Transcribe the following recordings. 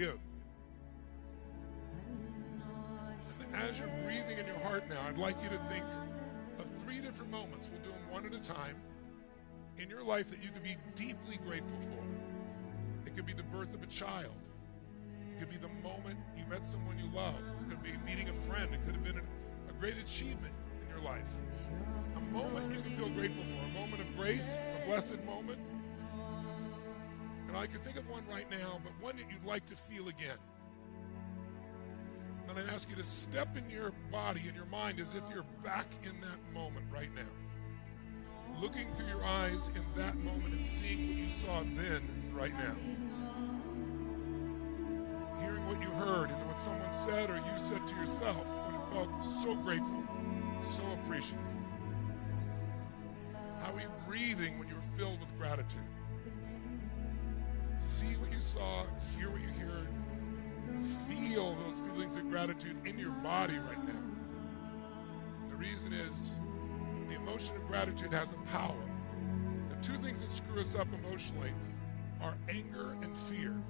give. And as you're breathing in your heart now, I'd like you to think of 3 different moments. We'll do them one at a time in your life that you could be deeply grateful for. It could be the birth of a child. It could be the moment you met someone you love. It could be meeting a friend. It could have been a great achievement in your life. A moment you can feel grateful for, a moment of grace, a blessed moment. And I can think of one right now, but one that you'd like to feel again. And I'd ask you to step in your body and your mind as if you're back in that moment right now. Looking through your eyes in that moment and seeing what you saw then, right now. Hearing what you heard, either what someone said or you said to yourself when it felt so grateful, so appreciative. How are you breathing when you were filled with gratitude? See what you saw, hear what you heard, feel those feelings of gratitude in your body right now. The reason is the emotion of gratitude has a power. The 2 things that screw us up emotionally are anger and fear.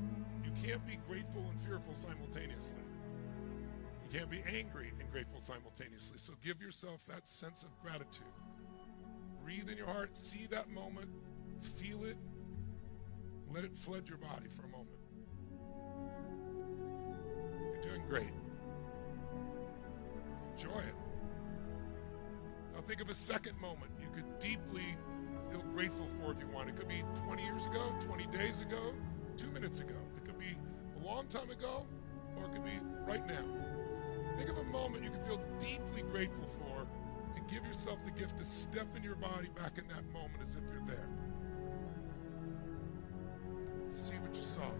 You can't be grateful and fearful simultaneously. You can't be angry and grateful simultaneously. So give yourself that sense of gratitude. Breathe in your heart, see that moment, feel it, let it flood your body for a moment. You're doing great. Enjoy it. Now think of a second moment you could deeply feel grateful for if you want. It could be 20 years ago, 20 days ago, 2 minutes ago. It could be a long time ago, or it could be right now. Think of a moment you can feel deeply grateful for and give yourself the gift to step in your body back in that moment as if you're there. See what you saw.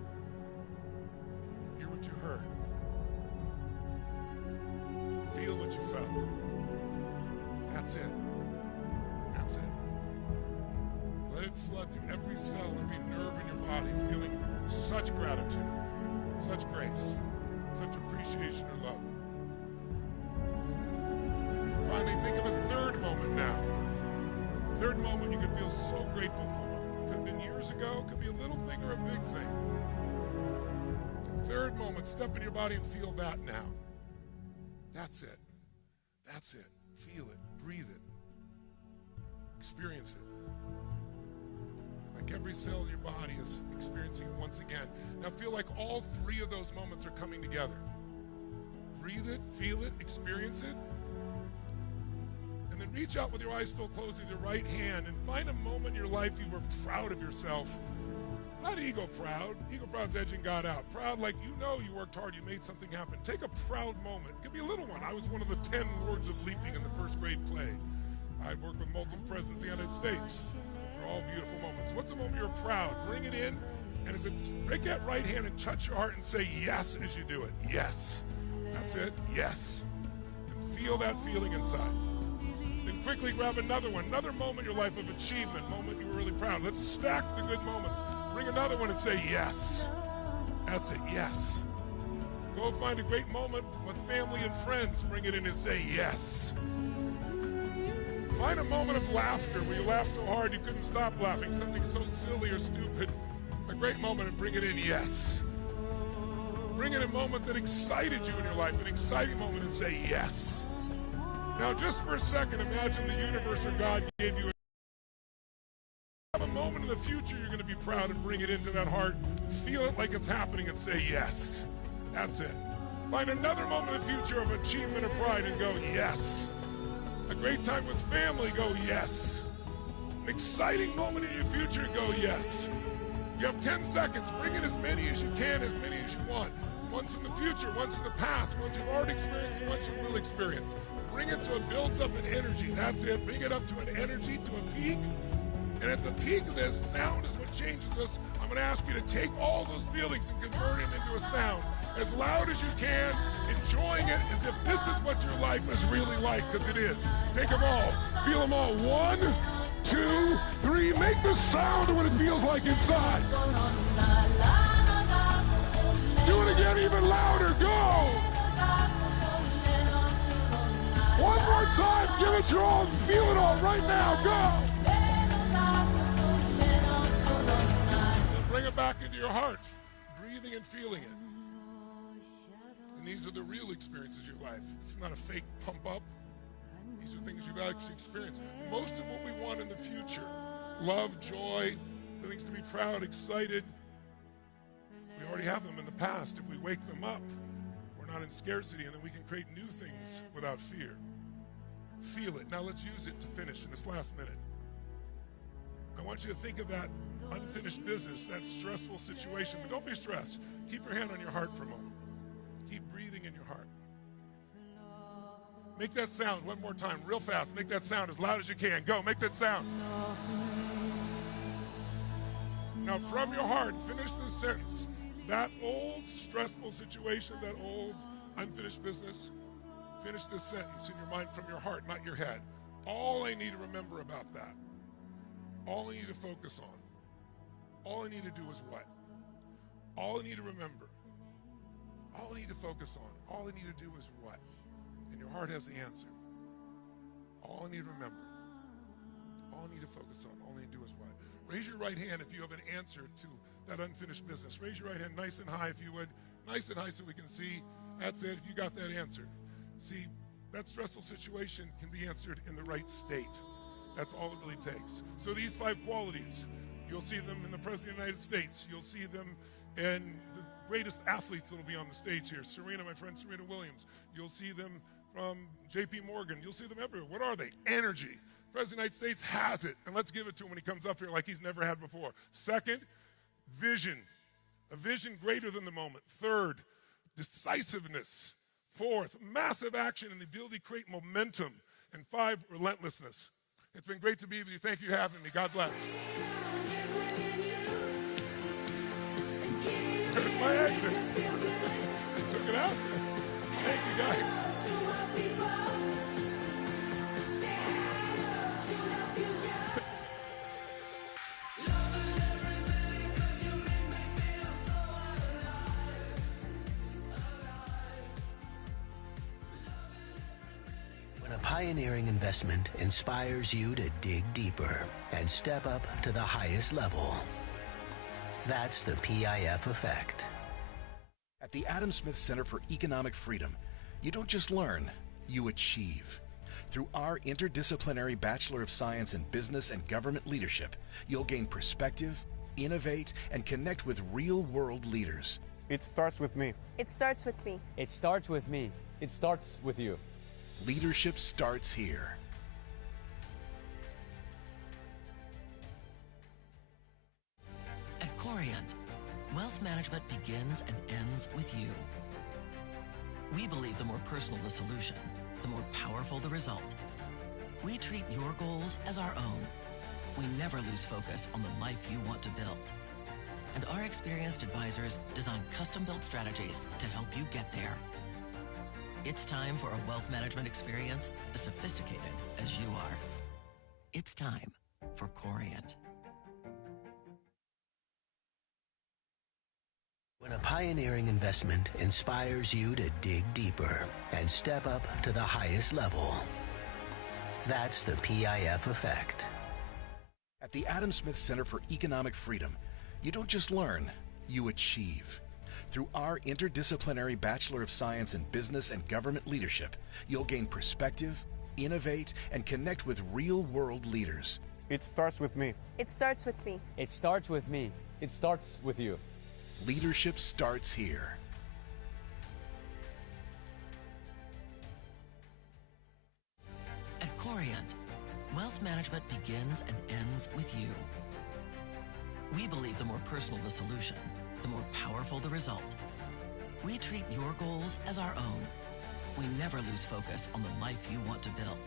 Hear what you heard. Feel what you felt. That's it. That's it. Let it flood through every cell, every nerve in your body, feeling such gratitude, such grace, such appreciation or love. Finally, think of a third moment now. A third moment you could feel so grateful for. Could have been years ago, could be a little thing or a big thing. The third moment, step in your body and feel that now. That's it. That's it. Feel it. Breathe it. Experience it. Like every cell in your body is experiencing it once again. Now feel like all 3 of those moments are coming together. Breathe it, feel it, experience it. And then reach out with your eyes still closed with your right hand and find a moment in your life you were proud of yourself. Not ego proud. Ego proud's edging God out. Proud like you know you worked hard, you made something happen. Take a proud moment. It could be a little one. I was one of the 10 words of leaping in the 1st grade play. I worked with multiple presidents of the United States. They're all beautiful moments. What's a moment you're proud? Bring it in, and as it break that right hand and touch your heart and say yes as you do it. Yes. That's it. Yes. And feel that feeling inside. Then quickly grab another one. Another moment in your life of achievement, moment you were really proud. Let's stack the good moments. Bring another one and say yes. That's it. Yes. Go find a great moment with family and friends. Bring it in and say yes. Find a moment of laughter where you laughed so hard you couldn't stop laughing. Something so silly or stupid. A great moment and bring it in, yes. Bring in a moment that excited you in your life, an exciting moment, and say yes. Now just for a second, imagine the universe or God gave you a moment in the future you're going to be proud and bring it into that heart. Feel it like it's happening and say yes. That's it. Find another moment in the future of achievement or pride and go yes. A great time with family, go yes. An exciting moment in your future, go yes. You have 10 seconds. Bring in as many as you can, as many as you want. Ones from the future, ones from the past, ones you've already experienced, ones you will experience. Bring it so it builds up an energy. That's it. Bring it up to an energy, to a peak. And at the peak of this, sound is what changes us. I'm going to ask you to take all those feelings and convert them into a sound as loud as you can, enjoying it as if this is what your life is really like, because it is. Take them all. Feel them all. 1, 2, 3. Make the sound of what it feels like inside. Do it again, even louder. Go. One more time. Give it your all. Feel it all right now. Go. Then bring it back into your heart. Breathing and feeling it. And these are the real experiences of your life. It's not a fake pump up. These are things you've actually experienced. Most of what we want in the future, love, joy, feelings to be proud, excited, we already have them in the past. If we wake them up, we're not in scarcity, and then we can create new things without fear. Feel it. Now let's use it to finish in this last minute. I want you to think of that unfinished business, that stressful situation, but don't be stressed. Keep your hand on your heart for a moment. Keep breathing in your heart. Make that sound one more time, real fast. Make that sound as loud as you can. Go, make that sound. Now from your heart, finish this sentence. That old stressful situation, that old unfinished business, finish this sentence in your mind from your heart, not your head. All I need to remember about that, all I need to focus on, all I need to do is what? All I need to remember, all I need to focus on, all I need to do is what? And your heart has the answer. All I need to remember, all I need to focus on, all I need to do is what? Raise your right hand if you have an answer to that unfinished business. Raise your right hand nice and high if you would. Nice and high so we can see. That's it, if you got that answer. See, that stressful situation can be answered in the right state. That's all it really takes. So these 5 qualities, you'll see them in the President of the United States. You'll see them in the greatest athletes that will be on the stage here. Serena, my friend Serena Williams. You'll see them from J.P. Morgan. You'll see them everywhere. What are they? Energy. The President of the United States has it, and let's give it to him when he comes up here like he's never had before. Second, vision. A vision greater than the moment. Third, decisiveness. Fourth, massive action and the ability to create momentum. And 5, relentlessness. It's been great to be with you. Thank you for having me. God bless. Took my exit. Took it out. Thank you, guys. When a pioneering investment inspires you to dig deeper and step up to the highest level, that's the PIF effect. At the Adam Smith Center for Economic Freedom, you don't just learn, you achieve. Through our interdisciplinary Bachelor of Science in Business and Government Leadership, you'll gain perspective, innovate, and connect with real-world leaders. It starts with me. It starts with me. It starts with me. It starts with you. Leadership starts here. At Corient, wealth management begins and ends with you. We believe the more personal the solution, the more powerful the result. We treat your goals as our own. We never lose focus on the life you want to build. And our experienced advisors design custom-built strategies to help you get there. It's time for a wealth management experience as sophisticated as you are. It's time for Corient. When a pioneering investment inspires you to dig deeper and step up to the highest level, that's the PIF effect. At the Adam Smith Center for Economic Freedom, you don't just learn, you achieve. Through our interdisciplinary Bachelor of Science in Business and Government Leadership, you'll gain perspective, innovate, and connect with real-world leaders. It starts with me. It starts with me. It starts with me. It starts with you. Leadership starts here. At Corient, wealth management begins and ends with you. We believe the more personal the solution, the more powerful the result. We treat your goals as our own. We never lose focus on the life you want to build.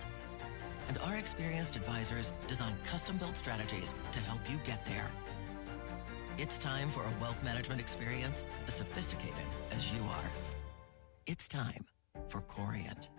And our experienced advisors design custom-built strategies to help you get there. It's time for a wealth management experience as sophisticated as you are. It's time for Corient.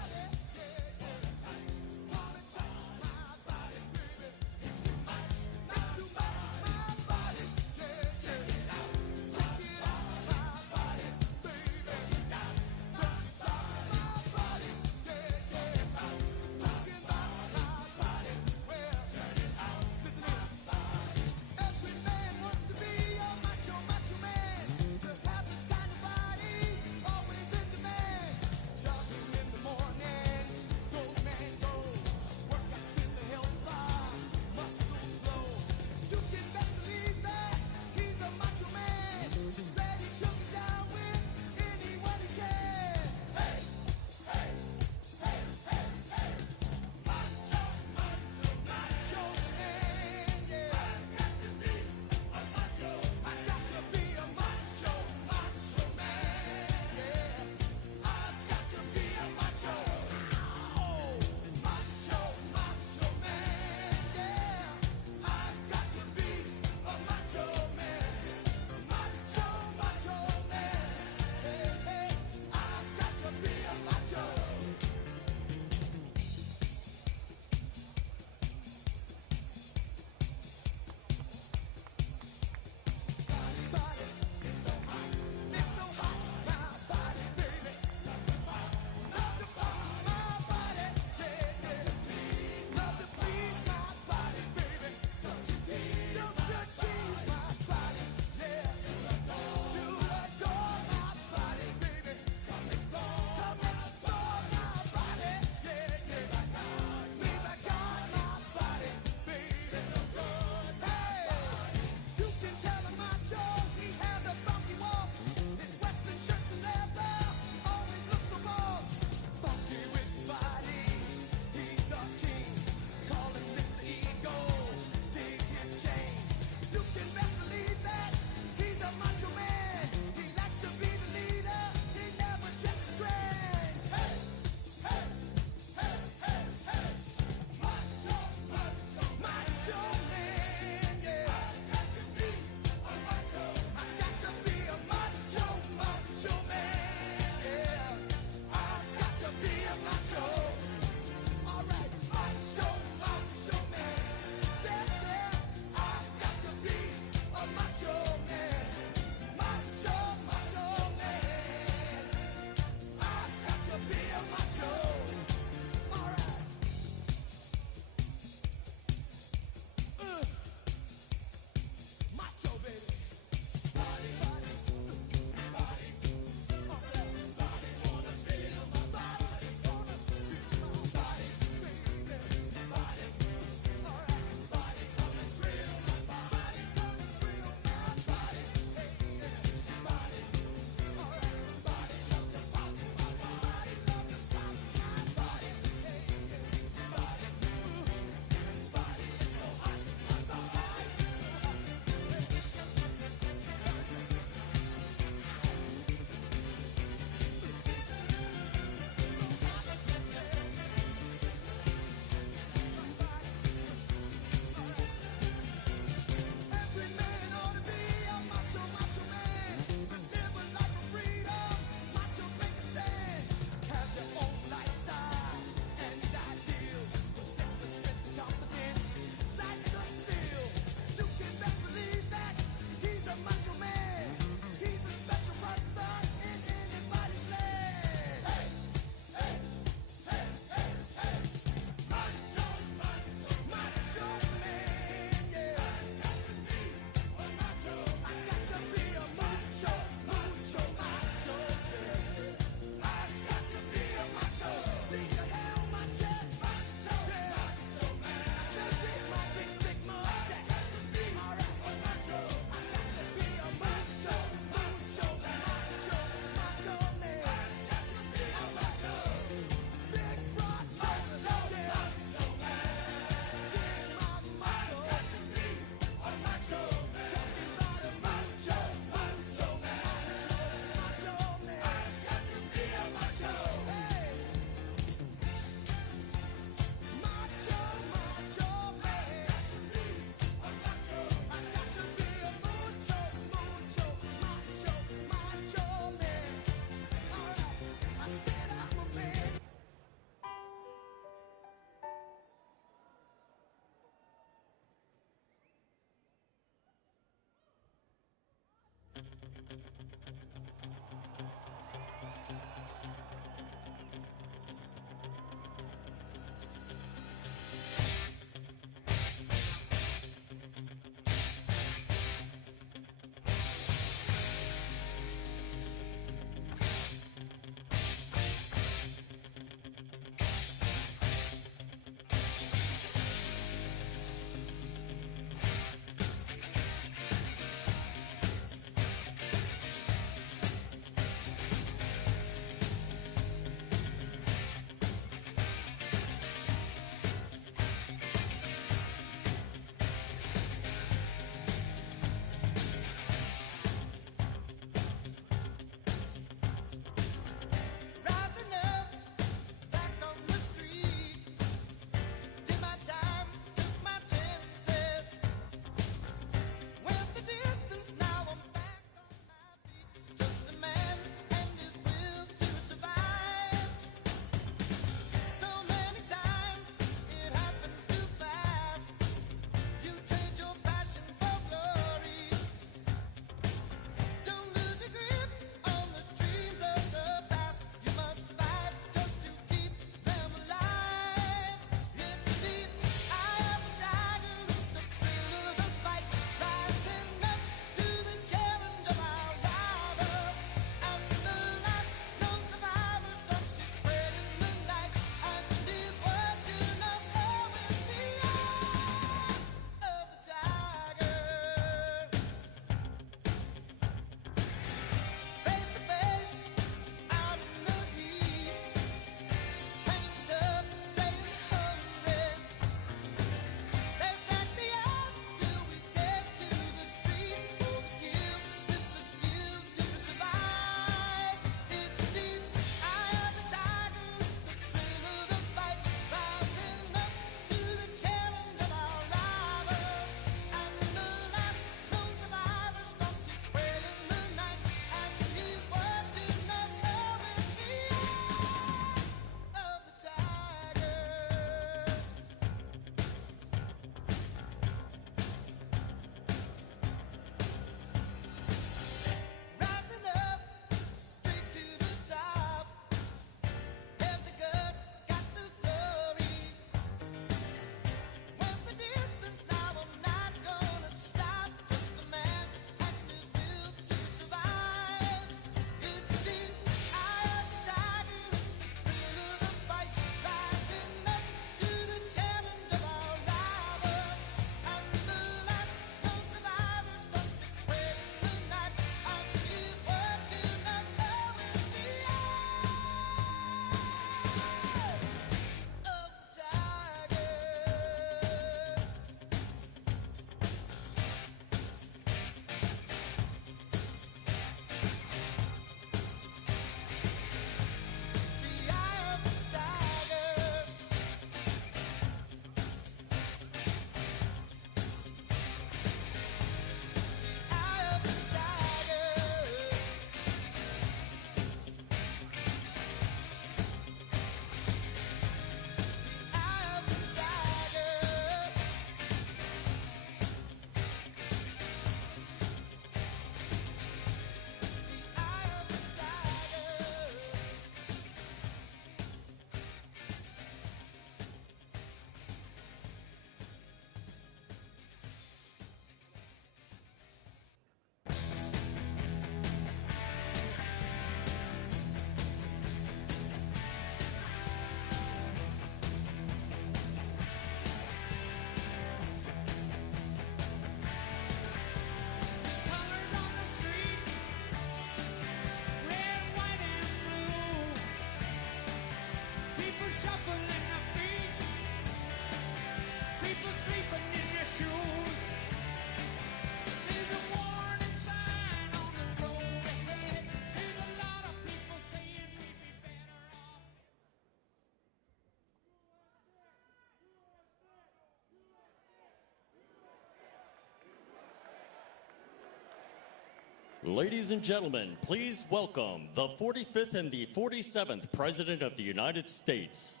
Ladies and gentlemen, please welcome the 45th and the 47th President of the United States,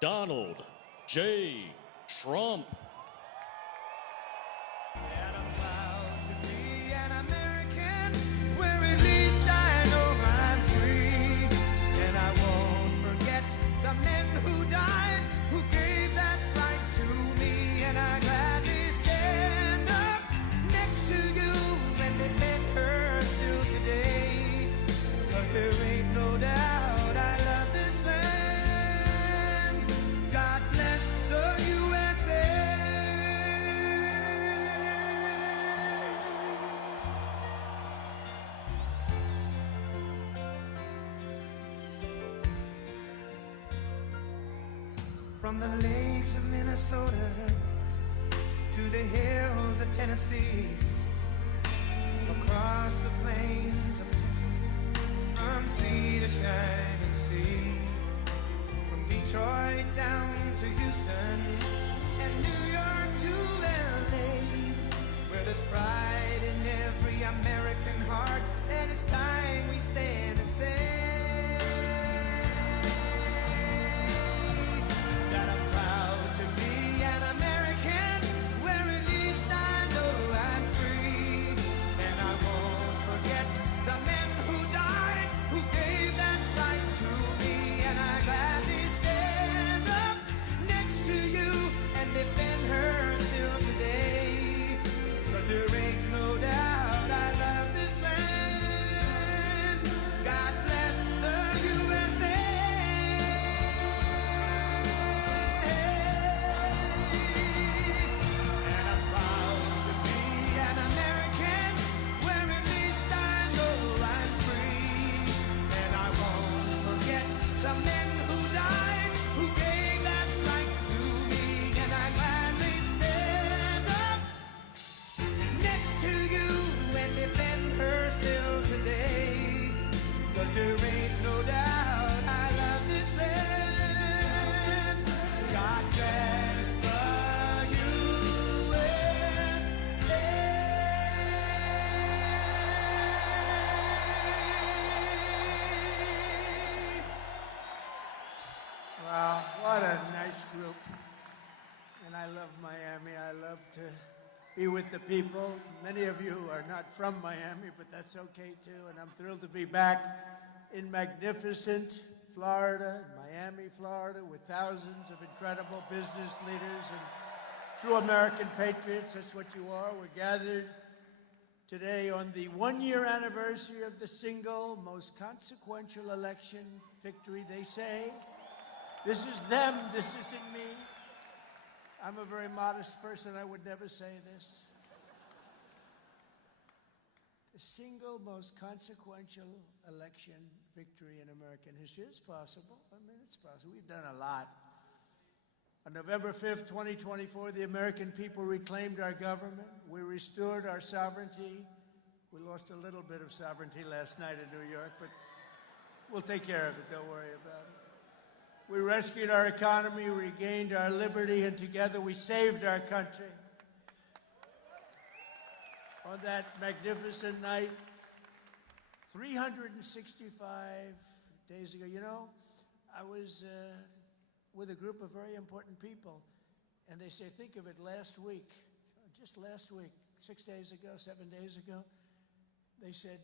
Donald J. Trump. And I'm proud to be an American, where at least I know I'm free. And I won't forget the men who died, who gave that right to me. And I gladly stand up next to you and defend her still today. 'Cause there ain't no doubt I love this land. God bless the USA. From the lakes of Minnesota to the hills of Tennessee, across the plains of Texas, from sea to shining sea, from Detroit down to Houston and New York to LA, where there's pride in every American heart, and it's time we stand and say that I'm proud to be an American, where at least I know I'm free. And I won't forget the men who died, who gave that right to me. And I gladly stand up next to you and defend her still today. 'Cause there ain't no doubt I love this land. God bless the USA. And I'm proud to be an American, where at least I know I'm free. And I won't forget the men who died, who gave that right to me. And I gladly stand up next to you and defend her still today. 'Cause there ain't no doubt I love this land. God bless the USA. Wow, what a nice group. And I love Miami. I love to be with the people. Many of you are not from Miami, but that's okay too. And I'm thrilled to be back in magnificent Florida, Miami, Florida, with thousands of incredible business leaders and true American patriots. That's what you are. We're gathered today on the one-year anniversary of the single most consequential election victory, they say. This is them, this isn't me. I'm a very modest person, I would never say this. The single most consequential election victory in American history. It's possible. I mean, it's possible. We've done a lot. On November 5th, 2024, the American people reclaimed our government. We restored our sovereignty. We lost a little bit of sovereignty last night in New York, but we'll take care of it. Don't worry about it. We rescued our economy, regained our liberty, and together we saved our country. On that magnificent night, 365 days ago, you know, I was with a group of very important people, and they say, think of it, last week, just last week, 6 days ago, 7 days ago, they said,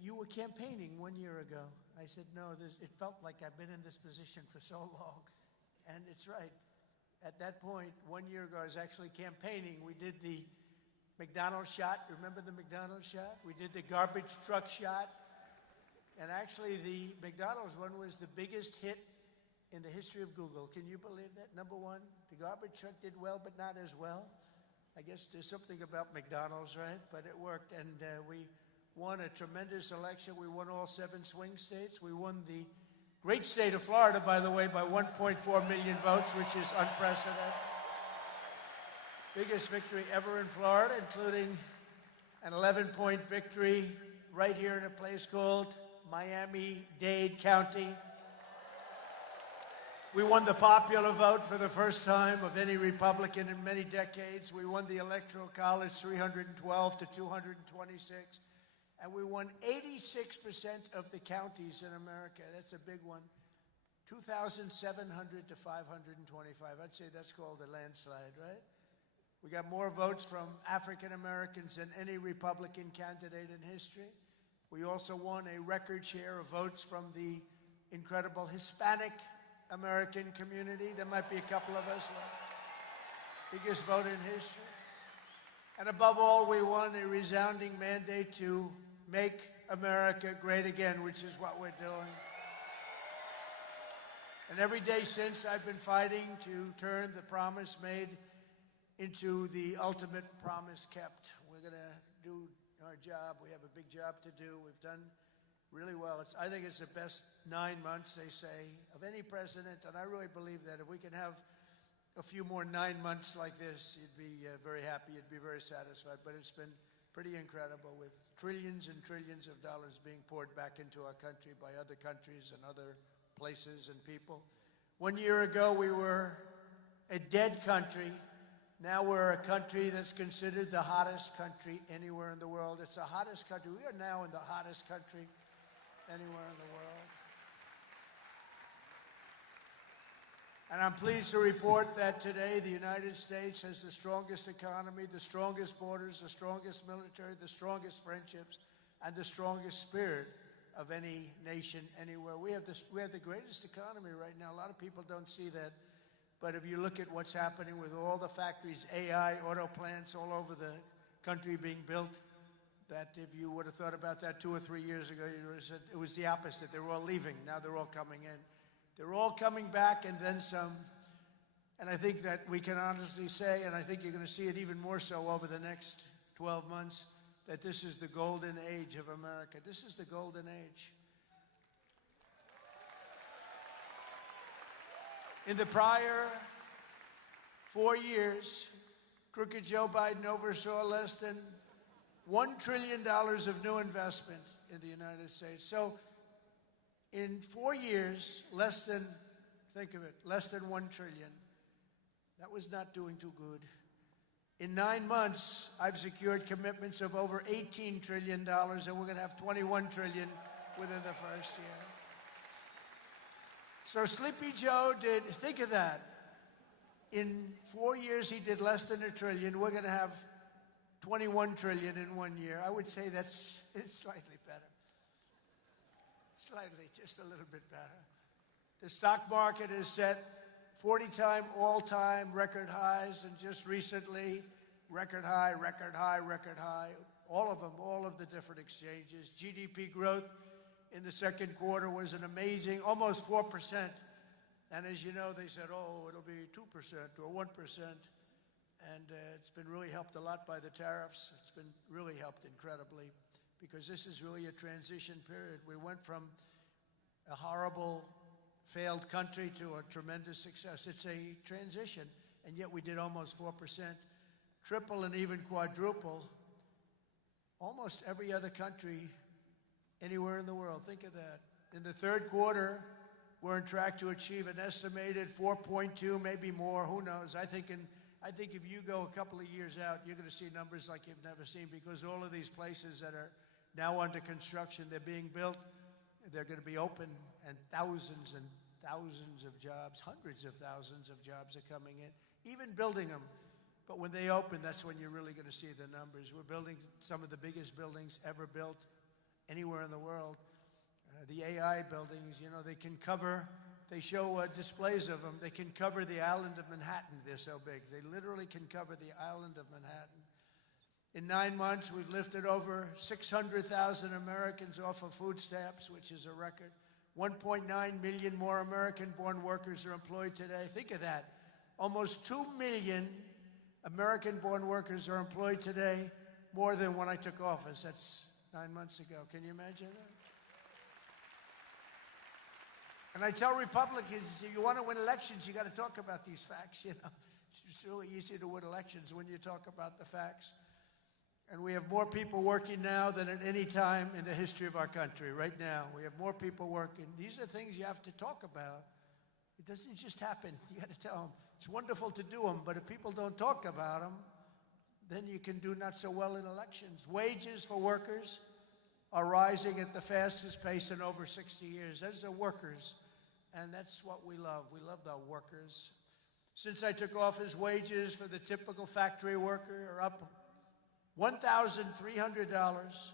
you were campaigning 1 year ago. I said, no, it felt like I've been in this position for so long. And it's right. At that point, 1 year ago, I was actually campaigning. We did the McDonald's shot. Remember the McDonald's shot? We did the garbage truck shot. And actually, the McDonald's one was the biggest hit in the history of Google. Can you believe that? Number one, the garbage truck did well, but not as well. I guess there's something about McDonald's, right? But it worked, and we won a tremendous election. We won all 7 swing states. We won the great state of Florida, by the way, by 1.4 million votes, which is unprecedented. Biggest victory ever in Florida, including an 11-point victory right here in a place called Miami-Dade County. We won the popular vote for the first time of any Republican in many decades. We won the Electoral College 312 to 226. And we won 86% of the counties in America. That's a big one. 2,700 to 525. I'd say that's called a landslide, right? We got more votes from African Americans than any Republican candidate in history. We also won a record share of votes from the incredible Hispanic American community. There might be a couple of us. Biggest vote in history. And above all, we won a resounding mandate to make America great again, which is what we're doing. And every day since, I've been fighting to turn the promise made into the ultimate promise kept. We're going to do our job. We have a big job to do. We've done really well. I think it's the best 9 months, they say, of any president. And I really believe that if we can have a few more 9 months like this, you'd be very happy. You'd be very satisfied. But it's been pretty incredible, with trillions and trillions of dollars being poured back into our country by other countries and other places and people. 1 year ago, we were a dead country. Now we're a country that's considered the hottest country anywhere in the world. It's the hottest country. We are now in the hottest country anywhere in the world. And I'm pleased to report that today the United States has the strongest economy, the strongest borders, the strongest military, the strongest friendships, and the strongest spirit of any nation anywhere. We have the greatest economy right now. A lot of people don't see that. But if you look at what's happening with all the factories, AI, auto plants all over the country being built, that if you would have thought about that 2 or 3 years ago, you would have said it was the opposite. They were all leaving. Now they're all coming in. They're all coming back and then some. And I think that we can honestly say, and I think you're going to see it even more so over the next 12 months, that this is the golden age of America. This is the golden age. In the prior 4 years, crooked Joe Biden oversaw less than $1 trillion of new investment in the United States. So in 4 years, less than, think of it, less than $1 trillion. That was not doing too good. In 9 months, I've secured commitments of over $18 trillion, and we're going to have $21 trillion within the first year. So Sleepy Joe did, think of that. In 4 years, he did less than $1 trillion. We're going to have $21 trillion in 1 year. I would say it's slightly better. Slightly, just a little bit better. The stock market is set 40-time all-time record highs, and just recently, record high, record high, record high. All of them, all of the different exchanges. GDP growth in the second quarter was an amazing, almost 4%. And as you know, they said, oh, it'll be 2% or 1%. And it's been really helped a lot by the tariffs. It's been really helped incredibly, because this is really a transition period. We went from a horrible, failed country to a tremendous success. It's a transition, and yet we did almost 4%, triple and even quadruple almost every other country anywhere in the world. Think of that. In the third quarter, we're on track to achieve an estimated 4.2, maybe more, who knows. I think if you go a couple of years out, you're going to see numbers like you've never seen, because all of these places that are now under construction, they're being built, they're going to be open, and thousands of jobs, hundreds of thousands of jobs are coming in, even building them. But when they open, that's when you're really going to see the numbers. We're building some of the biggest buildings ever built anywhere in the world. The AI buildings, you know, they can cover, they show displays of them. They can cover the island of Manhattan. They're so big. They literally can cover the island of Manhattan. In 9 months, we've lifted over 600,000 Americans off of food stamps, which is a record. 1.9 million more American-born workers are employed today. Think of that. Almost 2 million American-born workers are employed today, more than when I took office. That's 9 months ago. Can you imagine that? And I tell Republicans, if you want to win elections, you got to talk about these facts, you know. It's really easy to win elections when you talk about the facts. And we have more people working now than at any time in the history of our country. Right now, we have more people working. These are things you have to talk about. It doesn't just happen. You got to tell them. It's wonderful to do them, but if people don't talk about them, then you can do not so well in elections. Wages for workers are rising at the fastest pace in over 60 years. Those are workers, and that's what we love. We love the workers. Since I took office, wages for the typical factory worker are up $1,300.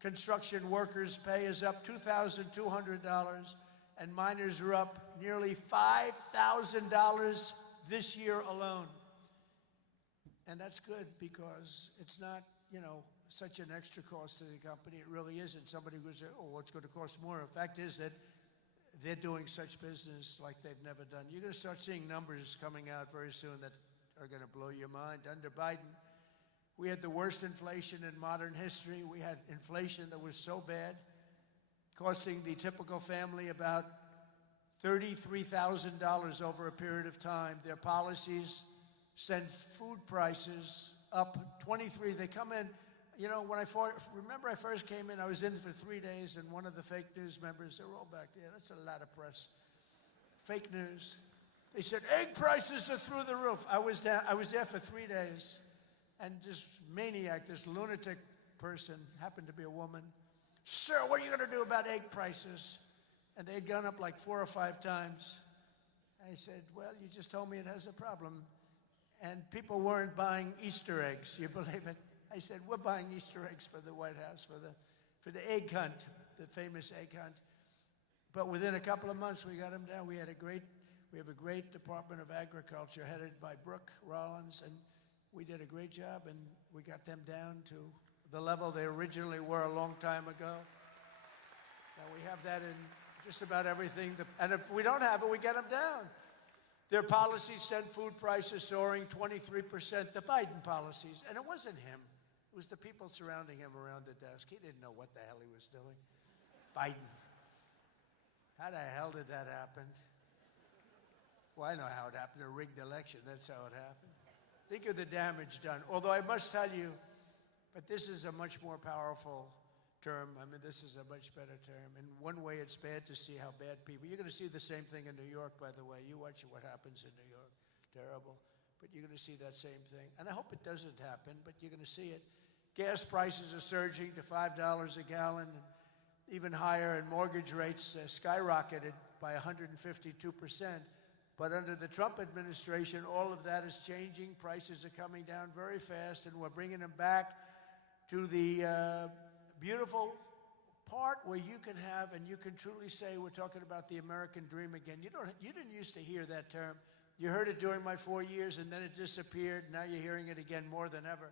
Construction workers' pay is up $2,200, and miners are up nearly $5,000 this year alone. And that's good because it's not, such an extra cost to the company. It really isn't. Somebody would say, oh, it's going to cost more. The fact is that they're doing such business like they've never done. You're going to start seeing numbers coming out very soon that are going to blow your mind. Under Biden, we had the worst inflation in modern history. We had inflation that was so bad, costing the typical family about $33,000 over a period of time. Their policies send food prices up 23. They come in, when I first came in, I was in for 3 days, and one of the fake news members, they're all back there. That's a lot of press. Fake news. They said, egg prices are through the roof. I was there for 3 days, and this maniac, this lunatic person, happened to be a woman. Sir, what are you going to do about egg prices? And they'd gone up like 4 or 5 times. I said, well, you just told me it has a problem. And people weren't buying Easter eggs. You believe it? I said, we're buying Easter eggs for the White House, for the egg hunt, the famous egg hunt. But within a couple of months, we got them down. We have a great Department of Agriculture headed by Brooke Rollins, and we did a great job, and we got them down to the level they originally were a long time ago. Now we have that in just about everything. And if we don't have it, we get them down. Their policies sent food prices soaring 23%, the Biden policies. And it wasn't him. It was the people surrounding him around the desk. He didn't know what the hell he was doing. Biden. How the hell did that happen? Well, I know how it happened. A rigged election. That's how it happened. Think of the damage done. Although I must tell you, but this is a much more powerful term. I mean, this is a much better term. In one way, it's bad to see how bad people... You're going to see the same thing in New York, by the way. You watch what happens in New York. Terrible. But you're going to see that same thing. And I hope it doesn't happen, but you're going to see it. Gas prices are surging to $5 a gallon, and even higher, and mortgage rates skyrocketed by 152%. But under the Trump administration, all of that is changing. Prices are coming down very fast, and we're bringing them back to the beautiful part where you can have, and you can truly say, we're talking about the American dream again. You didn't used to hear that term. You heard it during my 4 years, and then it disappeared. Now you're hearing it again more than ever.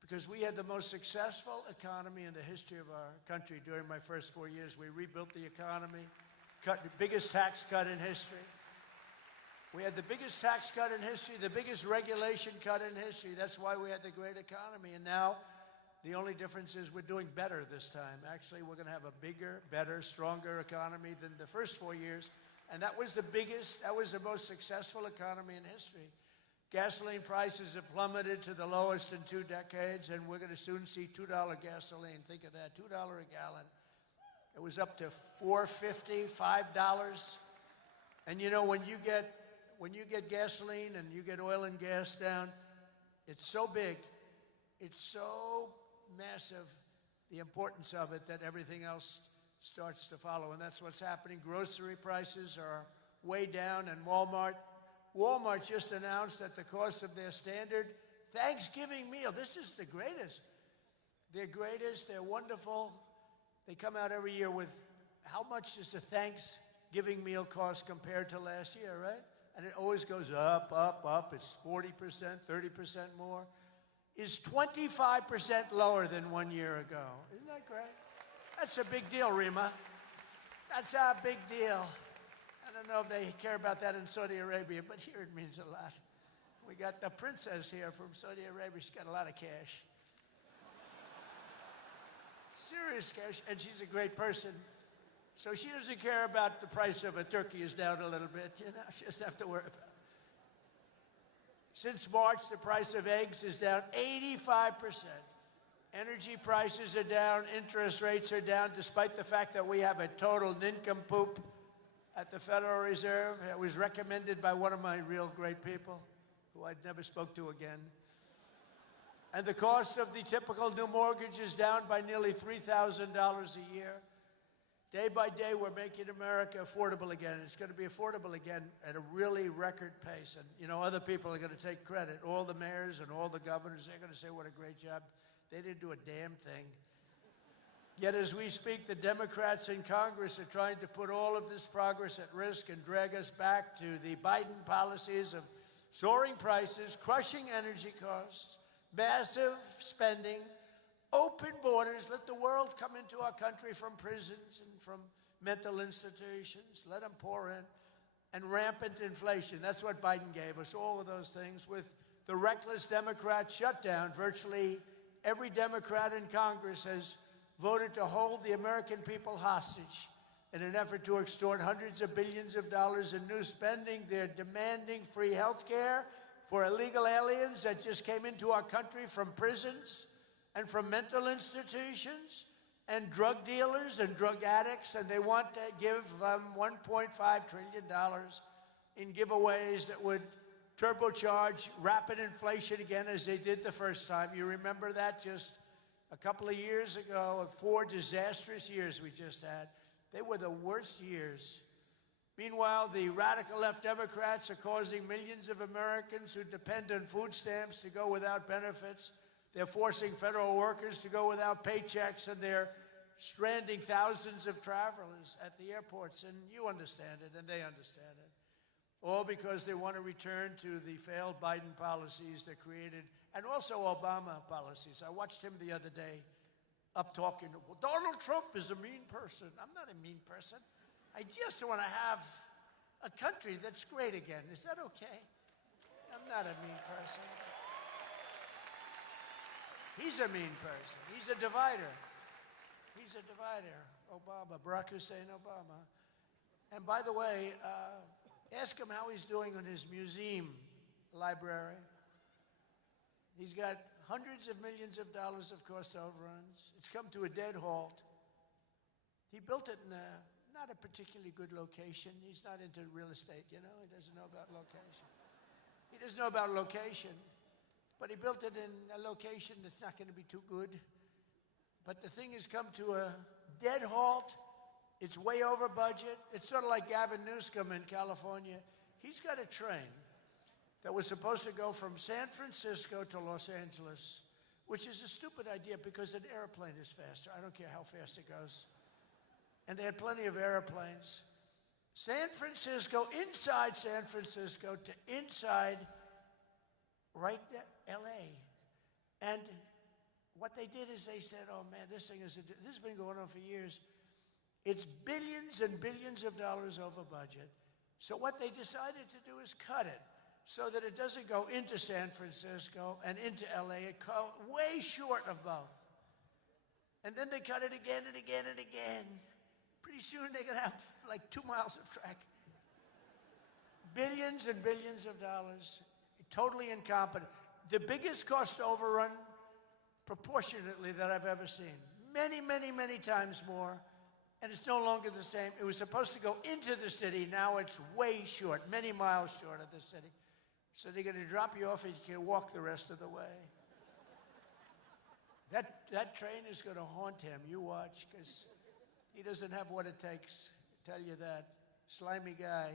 Because we had the most successful economy in the history of our country during my first 4 years. We rebuilt the economy, cut the biggest tax cut in history. We had the biggest tax cut in history, the biggest regulation cut in history. That's why we had the great economy. And now the only difference is we're doing better this time. Actually, we're going to have a bigger, better, stronger economy than the first 4 years. And that was the most successful economy in history. Gasoline prices have plummeted to the lowest in 2 decades, and we're going to soon see $2 gasoline. Think of that, $2 a gallon. It was up to $4.50, $5. And when you get gasoline and you get oil and gas down, it's so big, it's so massive, the importance of it, that everything else starts to follow. And that's what's happening. Grocery prices are way down, and Walmart just announced that the cost of their standard Thanksgiving meal, this is the greatest. They're greatest, they're wonderful. They come out every year with how much does a Thanksgiving meal cost compared to last year, right? And it always goes up, up, up. It's 40%, 30% more. Is 25% lower than 1 year ago. Isn't that great? That's a big deal, Rima. That's a big deal. I don't know if they care about that in Saudi Arabia, but here it means a lot. We got the princess here from Saudi Arabia. She's got a lot of cash. Serious cash, and she's a great person. So she doesn't care about the price of a turkey is down a little bit. She doesn't have to worry about it. Since March, the price of eggs is down 85%. Energy prices are down, interest rates are down, despite the fact that we have a total nincompoop at the Federal Reserve. It was recommended by one of my real great people, who I'd never spoke to again. And the cost of the typical new mortgage is down by nearly $3,000 a year. Day by day, we're making America affordable again. It's going to be affordable again at a really record pace. And, you know, other people are going to take credit. All the mayors and all the governors, they're going to say what a great job. They didn't do a damn thing. Yet as we speak, the Democrats in Congress are trying to put all of this progress at risk and drag us back to the Biden policies of soaring prices, crushing energy costs, massive spending, open borders, let the world come into our country from prisons and from mental institutions, let them pour in, and rampant inflation. That's what Biden gave us, all of those things. With the reckless Democrat shutdown, virtually every Democrat in Congress has voted to hold the American people hostage in an effort to extort hundreds of billions of dollars in new spending. They're demanding free health care for illegal aliens that just came into our country from prisons and from mental institutions, and drug dealers and drug addicts, and they want to give them $1.5 trillion in giveaways that would turbocharge rapid inflation again as they did the first time. You remember that just a couple of years ago, 4 disastrous years we just had. They were the worst years. Meanwhile, the radical left Democrats are causing millions of Americans who depend on food stamps to go without benefits. They're forcing federal workers to go without paychecks, and they're stranding thousands of travelers at the airports. And you understand it, and they understand it. All because they want to return to the failed Biden policies that created, and also Obama policies. I watched him the other day up talking, well, Donald Trump is a mean person. I'm not a mean person. I just want to have a country that's great again. Is that okay? I'm not a mean person. He's a mean person. He's a divider. He's a divider. Obama, Barack Hussein Obama. And by the way, ask him how he's doing on his museum library. He's got hundreds of millions of dollars of cost overruns. It's come to a dead halt. He built it in not a particularly good location. He's not into real estate, you know. He doesn't know about location. He doesn't know about location. But he built it in a location that's not going to be too good. But the thing has come to a dead halt. It's way over budget. It's sort of like Gavin Newsom in California. He's got a train that was supposed to go from San Francisco to Los Angeles, which is a stupid idea because an airplane is faster. I don't care how fast it goes. And they had plenty of airplanes. San Francisco, inside San Francisco to inside right there, L.A. And what they did is they said, oh, man, this has been going on for years. It's billions and billions of dollars over budget. So what they decided to do is cut it so that it doesn't go into San Francisco and into L.A. It goes way short of both. And then they cut it again and again and again. Pretty soon they're going to have like 2 miles of track. Billions and billions of dollars. Totally incompetent. The biggest cost overrun proportionately that I've ever seen. Many, many, many times more. And it's no longer the same. It was supposed to go into the city. Now it's way short, many miles short of the city. So they're going to drop you off and you can walk the rest of the way. That train is going to haunt him. You watch, because he doesn't have what it takes. I tell you that. Slimy guy.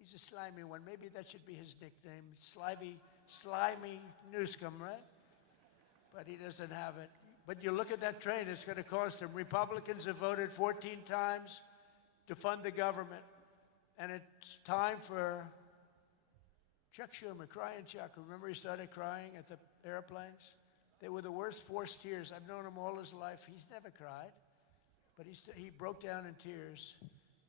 He's a slimy one. Maybe that should be his nickname. Slimy Newsom, right? But he doesn't have it. But you look at that train, it's going to cost him. Republicans have voted 14 times to fund the government. And it's time for Chuck Schumer, crying Chuck. Remember he started crying at the airplanes? They were the worst forced tears. I've known him all his life. He's never cried. But he broke down in tears.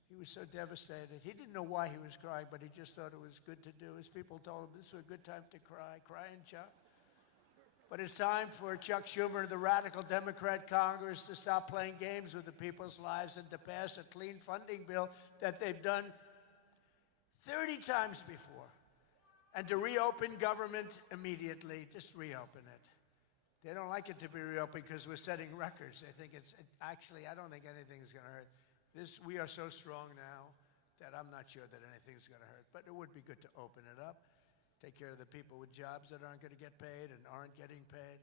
He was so devastated. He didn't know why he was crying, but he just thought it was good to do. His people told him this was a good time to cry. Crying Chuck. But it's time for Chuck Schumer and the radical Democrat Congress to stop playing games with the people's lives and to pass a clean funding bill that they've done 30 times before. And to reopen government immediately. Just reopen it. They don't like it to be reopened because we're setting records. They think actually, I don't think anything's going to hurt. We are so strong now that I'm not sure that anything's going to hurt. But it would be good to open it up. take care of the people with jobs that aren't going to get paid and aren't getting paid.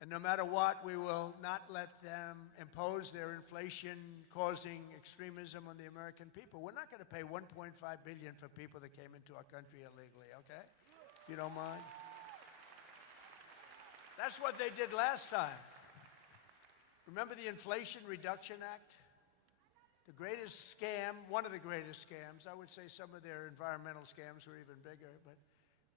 And no matter what, we will not let them impose their inflation-causing extremism on the American people. We're not going to pay $1.5 billion for people that came into our country illegally, okay? If you don't mind. That's what they did last time. Remember the Inflation Reduction Act? The greatest scam, one of the greatest scams. I would say some of their environmental scams were even bigger, but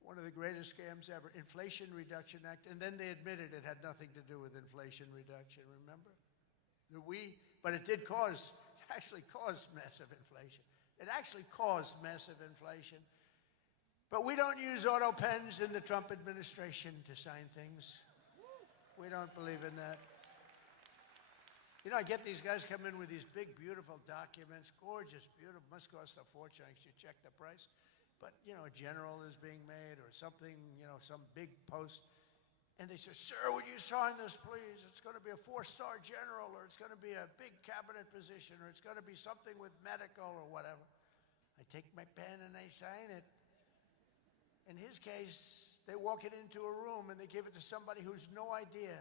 one of the greatest scams ever, Inflation Reduction Act, and then they admitted it had nothing to do with inflation reduction, remember? But it did actually cause massive inflation. It actually caused massive inflation. But we don't use auto pens in the Trump administration to sign things. We don't believe in that. You know, I get these guys come in with these big, beautiful documents, gorgeous, beautiful, must cost a fortune. I should check the price. But, you know, a general is being made or something, you know, some big post. And they say, sir, would you sign this, please? It's going to be a 4-star general, or it's going to be a big cabinet position, or it's going to be something with medical or whatever. I take my pen and I sign it. In his case, they walk it into a room and they give it to somebody who's no idea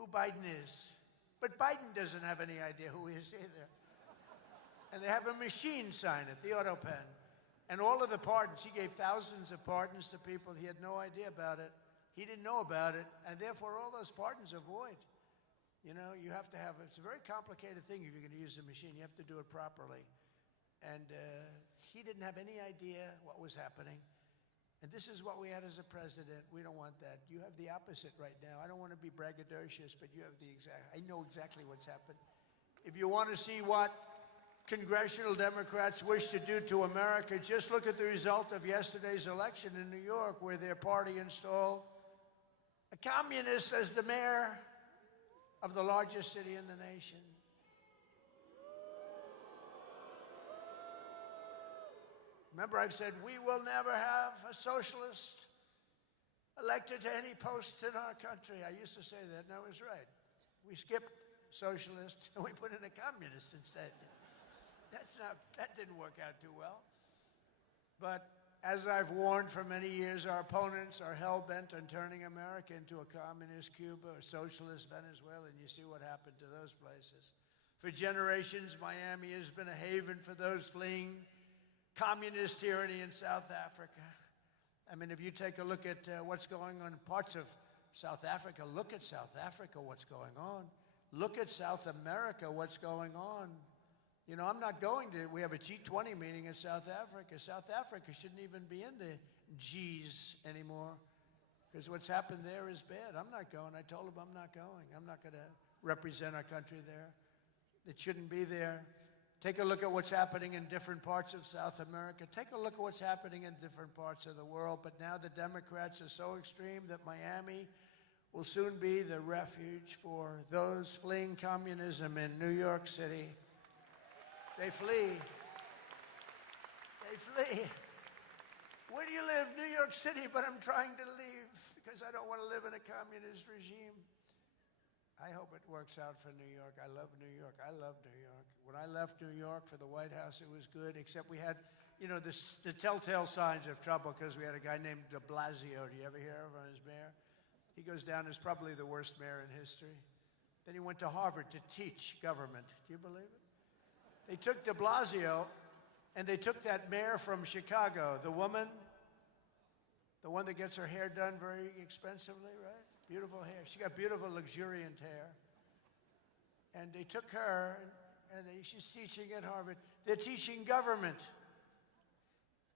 who Biden is. But Biden doesn't have any idea who he is either. And they have a machine sign it, the auto pen. And all of the pardons, he gave thousands of pardons to people. He had no idea about it. He didn't know about it. And therefore, all those pardons are void. You know, you have to have, it's a very complicated thing if you're going to use a machine. You have to do it properly. And he didn't have any idea what was happening. And this is what we had as a president. We don't want that. You have the opposite right now. I don't want to be braggadocious, but you have the exact, I know exactly what's happened. If you want to see what congressional Democrats wish to do to America, just look at the result of yesterday's election in New York, where their party installed a communist as the mayor of the largest city in the nation. Remember, I've said we will never have a socialist elected to any post in our country. I used to say that, and I was right. We skipped socialist, and we put in a communist instead. That didn't work out too well. But as I've warned for many years, our opponents are hell-bent on turning America into a communist Cuba or socialist Venezuela, and you see what happened to those places. For generations, Miami has been a haven for those fleeing communist tyranny in South Africa. I mean, if you take a look at what's going on in parts of South Africa, look at South Africa, what's going on. Look at South America, what's going on. You know, I'm not going to, we have a G20 meeting in South Africa. South Africa shouldn't even be in the G's anymore, because what's happened there is bad. I'm not going. I told them I'm not going. I'm not going to represent our country there. It shouldn't be there. Take a look at what's happening in different parts of South America. Take a look at what's happening in different parts of the world. But now the Democrats are so extreme that Miami will soon be the refuge for those fleeing communism in New York City. They flee. They flee. Where do you live? New York City, but I'm trying to leave because I don't want to live in a communist regime. I hope it works out for New York. I love New York. I love New York. When I left New York for the White House, it was good, except we had, you know, the telltale signs of trouble, because we had a guy named de Blasio. Do you ever hear of him as mayor? He goes down as probably the worst mayor in history. Then he went to Harvard to teach government. Do you believe it? They took de Blasio, and they took that mayor from Chicago, the woman, the one that gets her hair done very expensively, right? Beautiful hair. She got beautiful, luxuriant hair. And they took her, and she's teaching at Harvard. They're teaching government.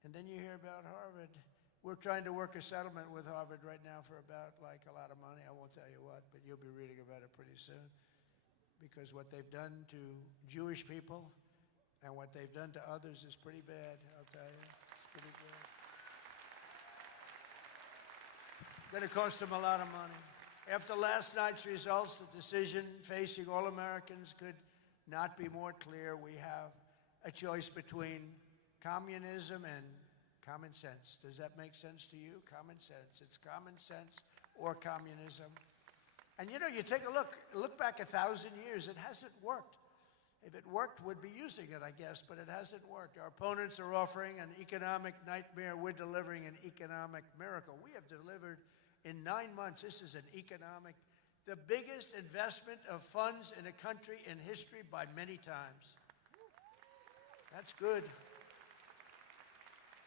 And then you hear about Harvard. We're trying to work a settlement with Harvard right now for about, like, a lot of money. I won't tell you what, but you'll be reading about it pretty soon. Because what they've done to Jewish people and what they've done to others is pretty bad, I'll tell you. It's pretty bad. Going to cost them a lot of money. After last night's results, the decision facing all Americans could not be more clear. We have a choice between communism and common sense. Does that make sense to you? Common sense. It's common sense or communism. And you know, you take a look back 1,000 years, it hasn't worked. If it worked, we'd be using it, I guess, but it hasn't worked. Our opponents are offering an economic nightmare. We're delivering an economic miracle. We have delivered in 9 months. This is the biggest investment of funds in a country in history by many times. That's good.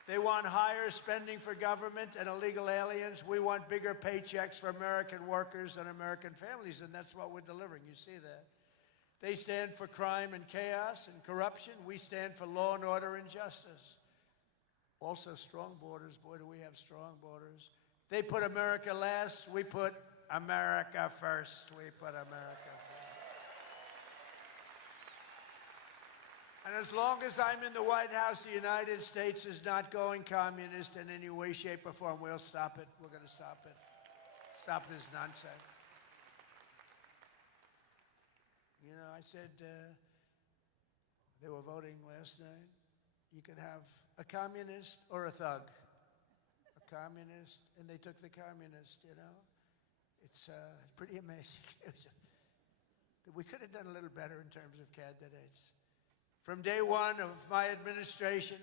They want higher spending for government and illegal aliens. We want bigger paychecks for American workers and American families, and that's what we're delivering. You see that? They stand for crime and chaos and corruption. We stand for law and order and justice. Also, strong borders. Boy, do we have strong borders. They put America last. We put America first. We put America first. And as long as I'm in the White House, the United States is not going communist in any way, shape, or form. We'll stop it. We're going to stop it. Stop this nonsense. You know, I said they were voting last night. You could have a communist or a thug. A communist, and they took the communist, you know. It's pretty amazing. We could have done a little better in terms of candidates. From day one of my administration,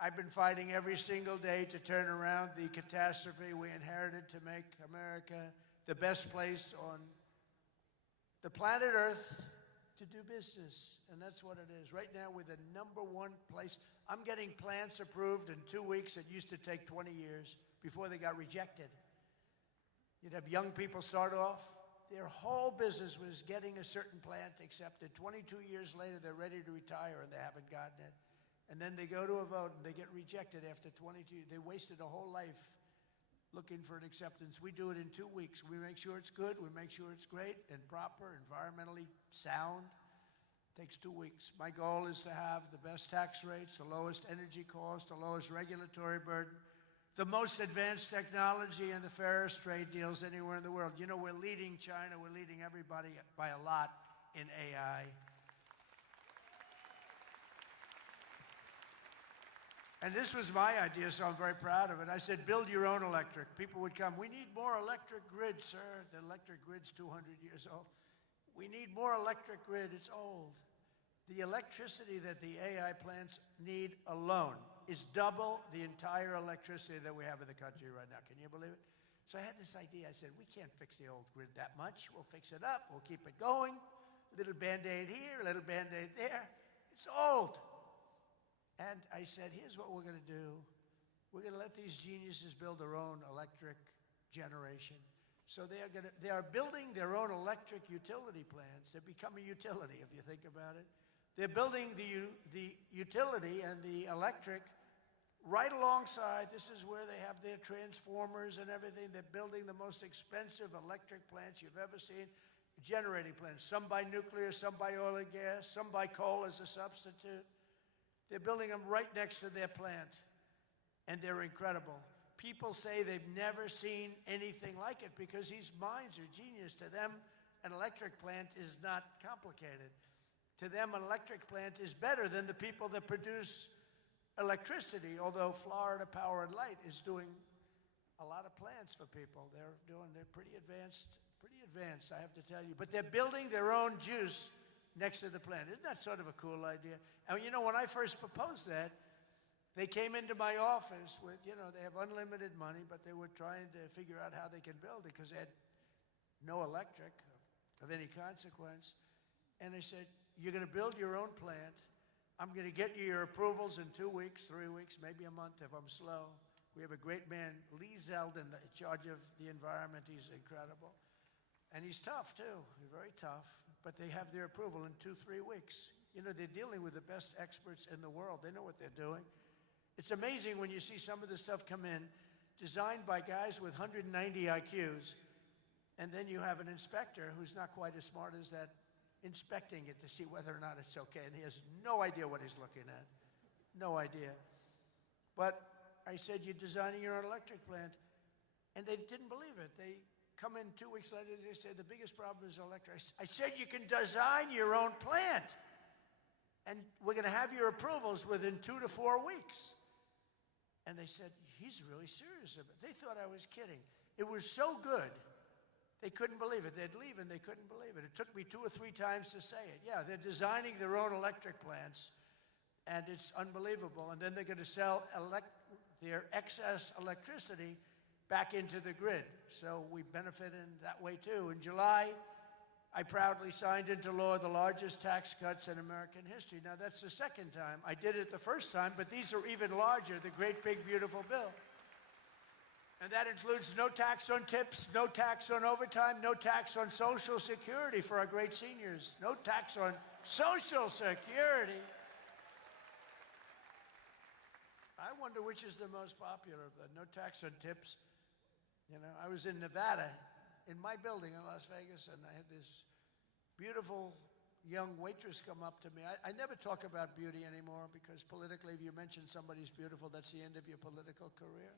I've been fighting every single day to turn around the catastrophe we inherited to make America the best place on the planet Earth to do business, and that's what it is. Right now, we're the #1 place. I'm getting plants approved in 2 weeks. It used to take 20 years before they got rejected. You'd have young people start off. Their whole business was getting a certain plant accepted. 22 years later, they're ready to retire, and they haven't gotten it. And then they go to a vote, and they get rejected after 22. They wasted a whole life looking for an acceptance. We do it in 2 weeks. We make sure it's good. We make sure it's great and proper, environmentally sound. It takes 2 weeks. My goal is to have the best tax rates, the lowest energy cost, the lowest regulatory burden, the most advanced technology, and the fairest trade deals anywhere in the world. You know, we're leading China. We're leading everybody by a lot in AI. And this was my idea, so I'm very proud of it. I said, build your own electric. People would come. We need more electric grid, sir. The electric grid's 200 years old. We need more electric grid. It's old. The electricity that the AI plants need alone is double the entire electricity that we have in the country right now. Can you believe it? So I had this idea. I said, we can't fix the old grid that much. We'll fix it up. We'll keep it going. A little Band-Aid here, a little Band-Aid there. It's old. And I said, here's what we're going to do. We're going to let these geniuses build their own electric generation. So they are building their own electric utility plants. They become a utility, if you think about it. They're building the utility and the electric right alongside. This is where they have their transformers and everything. They're building the most expensive electric plants you've ever seen, generating plants. Some by nuclear, some by oil and gas, some by coal as a substitute. They're building them right next to their plant, and they're incredible. People say they've never seen anything like it because these minds are genius. To them, an electric plant is not complicated. To them, an electric plant is better than the people that produce electricity, although Florida Power and Light is doing a lot of plants for people. They're pretty advanced, I have to tell you. But they're building their own juice next to the plant. Isn't that sort of a cool idea? And you know, when I first proposed that, they came into my office with, you know, they have unlimited money, but they were trying to figure out how they could build it because they had no electric of any consequence. And I said, you're going to build your own plant. I'm going to get you your approvals in 2 weeks, 3 weeks, maybe a month if I'm slow. We have a great man, Lee Zeldin, in charge of the environment. He's incredible. And he's tough, too. He's very tough. But they have their approval in 2-3 weeks. You know, they're dealing with the best experts in the world. They know what they're doing. It's amazing when you see some of the stuff come in, designed by guys with 190 IQs, and then you have an inspector who's not quite as smart as that, inspecting it to see whether or not it's okay, and he has no idea what he's looking at. No idea. But I said, you're designing your own electric plant, and they didn't believe it. They come in 2 weeks later, they said, the biggest problem is electric. I said, you can design your own plant, and we're going to have your approvals within 2 to 4 weeks. And they said, he's really serious about it. They thought I was kidding. It was so good, they couldn't believe it. They'd leave, and they couldn't believe believe it. It took me 2 or 3 times to say it. Yeah, they're designing their own electric plants, and it's unbelievable. And then they're going to sell their excess electricity back into the grid. So we benefit in that way, too. In July, I proudly signed into law the largest tax cuts in American history. Now, that's the second time. I did it the first time, but these are even larger, the great, big, beautiful bill. And that includes no tax on tips, no tax on overtime, no tax on Social Security for our great seniors, no tax on Social Security. I wonder which is the most popular of the no tax on tips. You know, I was in Nevada, in my building in Las Vegas, and I had this beautiful young waitress come up to me. I never talk about beauty anymore because politically, if you mention somebody's beautiful, that's the end of your political career.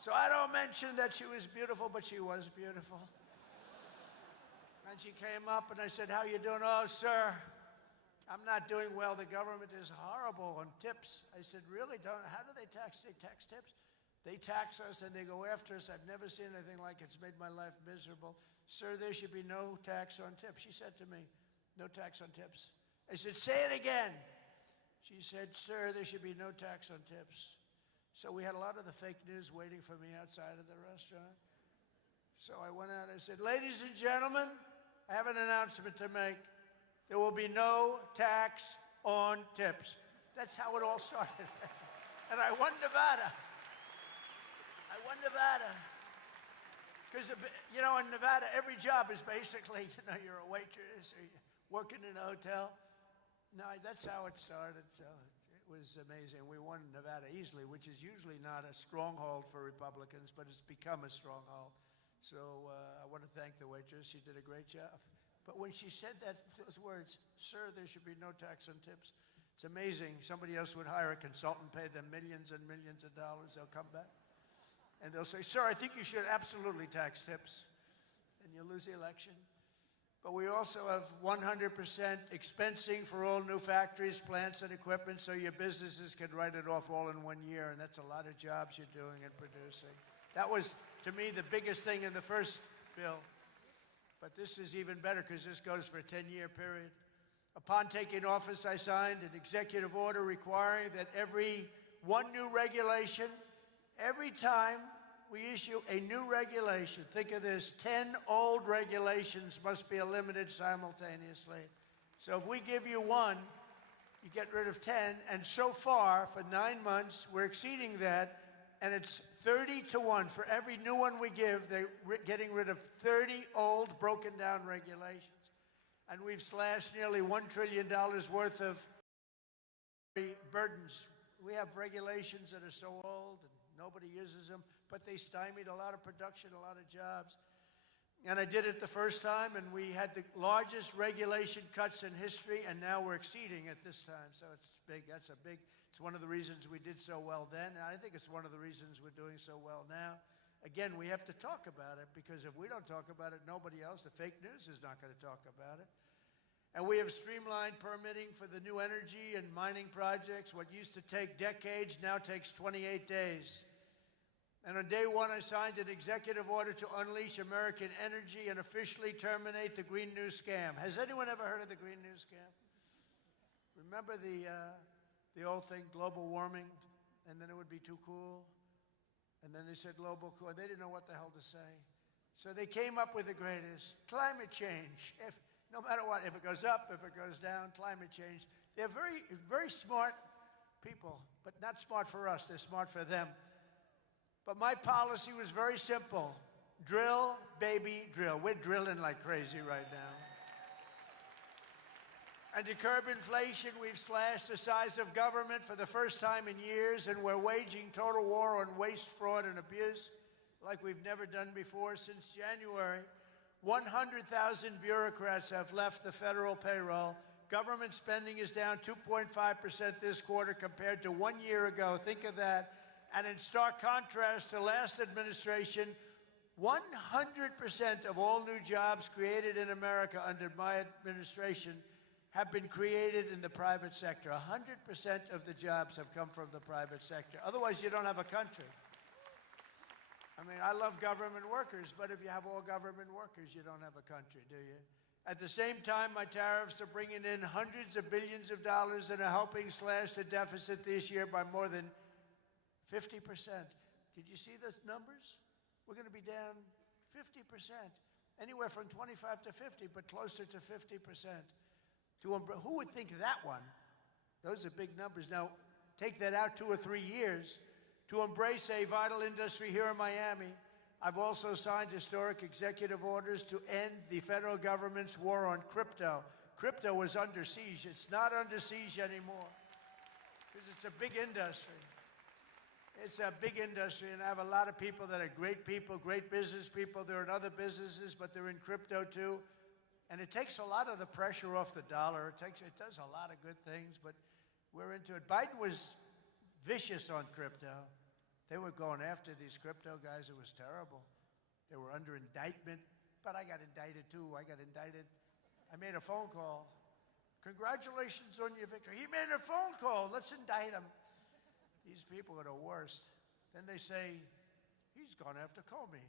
So I don't mention that she was beautiful, but she was beautiful. And she came up and I said, "How you doing?" "Oh, sir, I'm not doing well. The government is horrible on tips." I said, "Really? How do they tax? They tax tips? They tax us and they go after us. I've never seen anything like it. It's made my life miserable. Sir, there should be no tax on tips." She said to me, "No tax on tips." I said, "Say it again." She said, "Sir, there should be no tax on tips." So we had a lot of the fake news waiting for me outside of the restaurant. So I went out and I said, "Ladies and gentlemen, I have an announcement to make. There will be no tax on tips." That's how it all started. And I won Nevada. I won Nevada. Because, you know, in Nevada, every job is basically, you know, you're a waitress or you're working in a hotel. No, that's how it started. So it was amazing. We won Nevada easily, which is usually not a stronghold for Republicans, but it's become a stronghold. So I want to thank the waitress. She did a great job. But when she said those words, "Sir, there should be no tax on tips," it's amazing. Somebody else would hire a consultant, pay them millions and millions of dollars. They'll come back and they'll say, "Sir, I think you should absolutely tax tips," and you'll lose the election. But we also have 100% expensing for all new factories, plants, and equipment, so your businesses can write it off all in 1 year, and that's a lot of jobs you're doing and producing. That was, to me, the biggest thing in the first bill. But this is even better because this goes for a 10-year period. Upon taking office, I signed an executive order requiring that every new regulation, every time we issue a new regulation, think of this, 10 old regulations must be eliminated simultaneously. So if we give you one, you get rid of 10. And so far, for 9 months, we're exceeding that. And it's 30 to 1. For every new one we give, they're getting rid of 30 old, broken down regulations. And we've slashed nearly $1 trillion worth of burdens. We have regulations that are so old and nobody uses them, but they stymied a lot of production, a lot of jobs. And I did it the first time, and we had the largest regulation cuts in history, and now we're exceeding it this time. So it's big. It's one of the reasons we did so well then, and I think it's one of the reasons we're doing so well now. Again, we have to talk about it, because if we don't talk about it, nobody else, the fake news is not going to talk about it. And we have streamlined permitting for the new energy and mining projects. What used to take decades now takes 28 days. And on day one, I signed an executive order to unleash American energy and officially terminate the Green New Scam. Has anyone ever heard of the Green New Scam? Remember the old thing, global warming, and then it would be too cool? And then they said global cool. They didn't know what the hell to say. So they came up with the greatest, climate change. No matter what, if it goes up, if it goes down, climate change. They're very, very smart people, but not smart for us. They're smart for them. But my policy was very simple. Drill, baby, drill. We're drilling like crazy right now. And to curb inflation, we've slashed the size of government for the first time in years, and we're waging total war on waste, fraud, and abuse like we've never done before. Since January, 100,000 bureaucrats have left the federal payroll. Government spending is down 2.5% this quarter compared to 1 year ago. Think of that. And in stark contrast to last administration, 100% of all new jobs created in America under my administration have been created in the private sector. 100% of the jobs have come from the private sector. Otherwise, you don't have a country. I mean, I love government workers, but if you have all government workers, you don't have a country, do you? At the same time, my tariffs are bringing in hundreds of billions of dollars and are helping slash the deficit this year by more than 50%. Did you see the numbers? We're going to be down 50%, anywhere from 25 to 50, but closer to 50%. Who would think that one? Those are big numbers. Now, take that out 2 or 3 years. To embrace a vital industry here in Miami, I've also signed historic executive orders to end the federal government's war on crypto. Crypto was under siege. It's not under siege anymore because it's a big industry. It's a big industry, and I have a lot of people that are great people, great business people. They're in other businesses, but they're in crypto too. And it takes a lot of the pressure off the dollar. It does a lot of good things, but we're into it. Biden was vicious on crypto. They were going after these crypto guys. It was terrible. They were under indictment, but I got indicted too. I got indicted. I made a phone call. Congratulations on your victory. He made a phone call. Let's indict him. These people are the worst. Then they say, he's gone after Comey.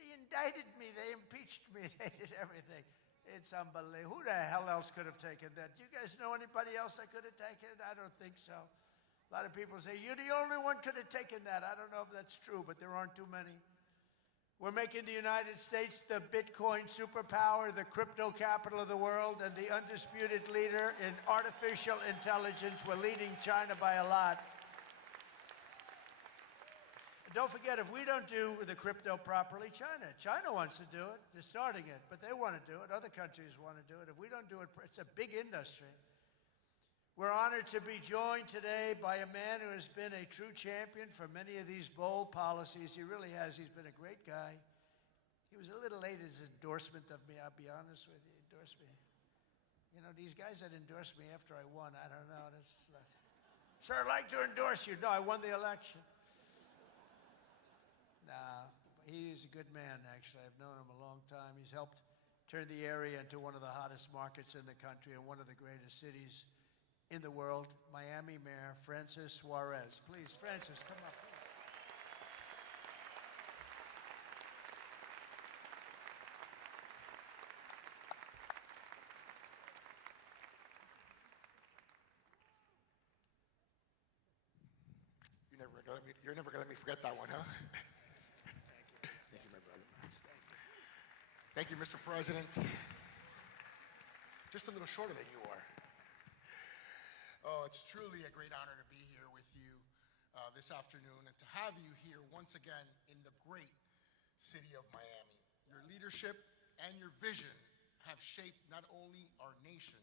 They indicted me. They impeached me. They did everything. It's unbelievable. Who the hell else could have taken that? Do you guys know anybody else that could have taken it? I don't think so. A lot of people say, you're the only one could have taken that. I don't know if that's true, but there aren't too many. We're making the United States the Bitcoin superpower, the crypto capital of the world, and the undisputed leader in artificial intelligence. We're leading China by a lot. And don't forget, if we don't do the crypto properly, China wants to do it. They're starting it, but they want to do it. Other countries want to do it. If we don't do it, it's a big industry. We're honored to be joined today by a man who has been a true champion for many of these bold policies. He really has. He's been a great guy. He was a little late in his endorsement of me, I'll be honest with you. He endorsed me. You know, these guys that endorsed me after I won, I don't know. Sir, I'd like to endorse you. No, I won the election. Nah, he's a good man, actually. I've known him a long time. He's helped turn the area into one of the hottest markets in the country and one of the greatest cities in the world. Miami Mayor Francis Suarez. Please, Francis, come up. You're never gonna let me forget that one, huh? Thank you, my brother. Thank you, Mr. President. Just a little shorter than you are. Oh, it's truly a great honor to be here with you this afternoon and to have you here once again in the great city of Miami. Your leadership and your vision have shaped not only our nation,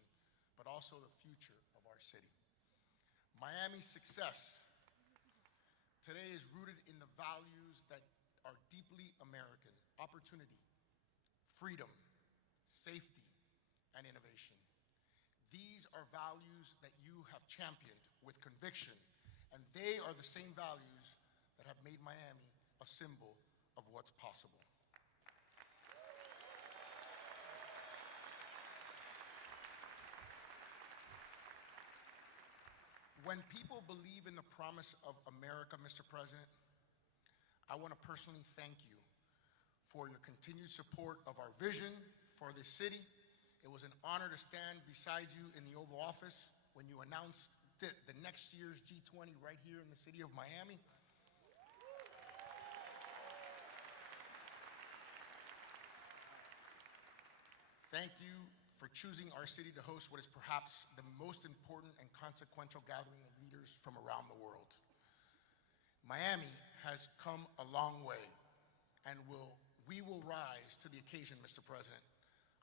but also the future of our city. Miami's success today is rooted in the values that are deeply American: opportunity, freedom, safety, and innovation. These are values that you have championed with conviction, and they are the same values that have made Miami a symbol of what's possible. When people believe in the promise of America, Mr. President, I want to personally thank you for your continued support of our vision for this city. It was an honor to stand beside you in the Oval Office when you announced the next year's G20 right here in the city of Miami. Thank you for choosing our city to host what is perhaps the most important and consequential gathering of leaders from around the world. Miami has come a long way, and we will rise to the occasion, Mr. President.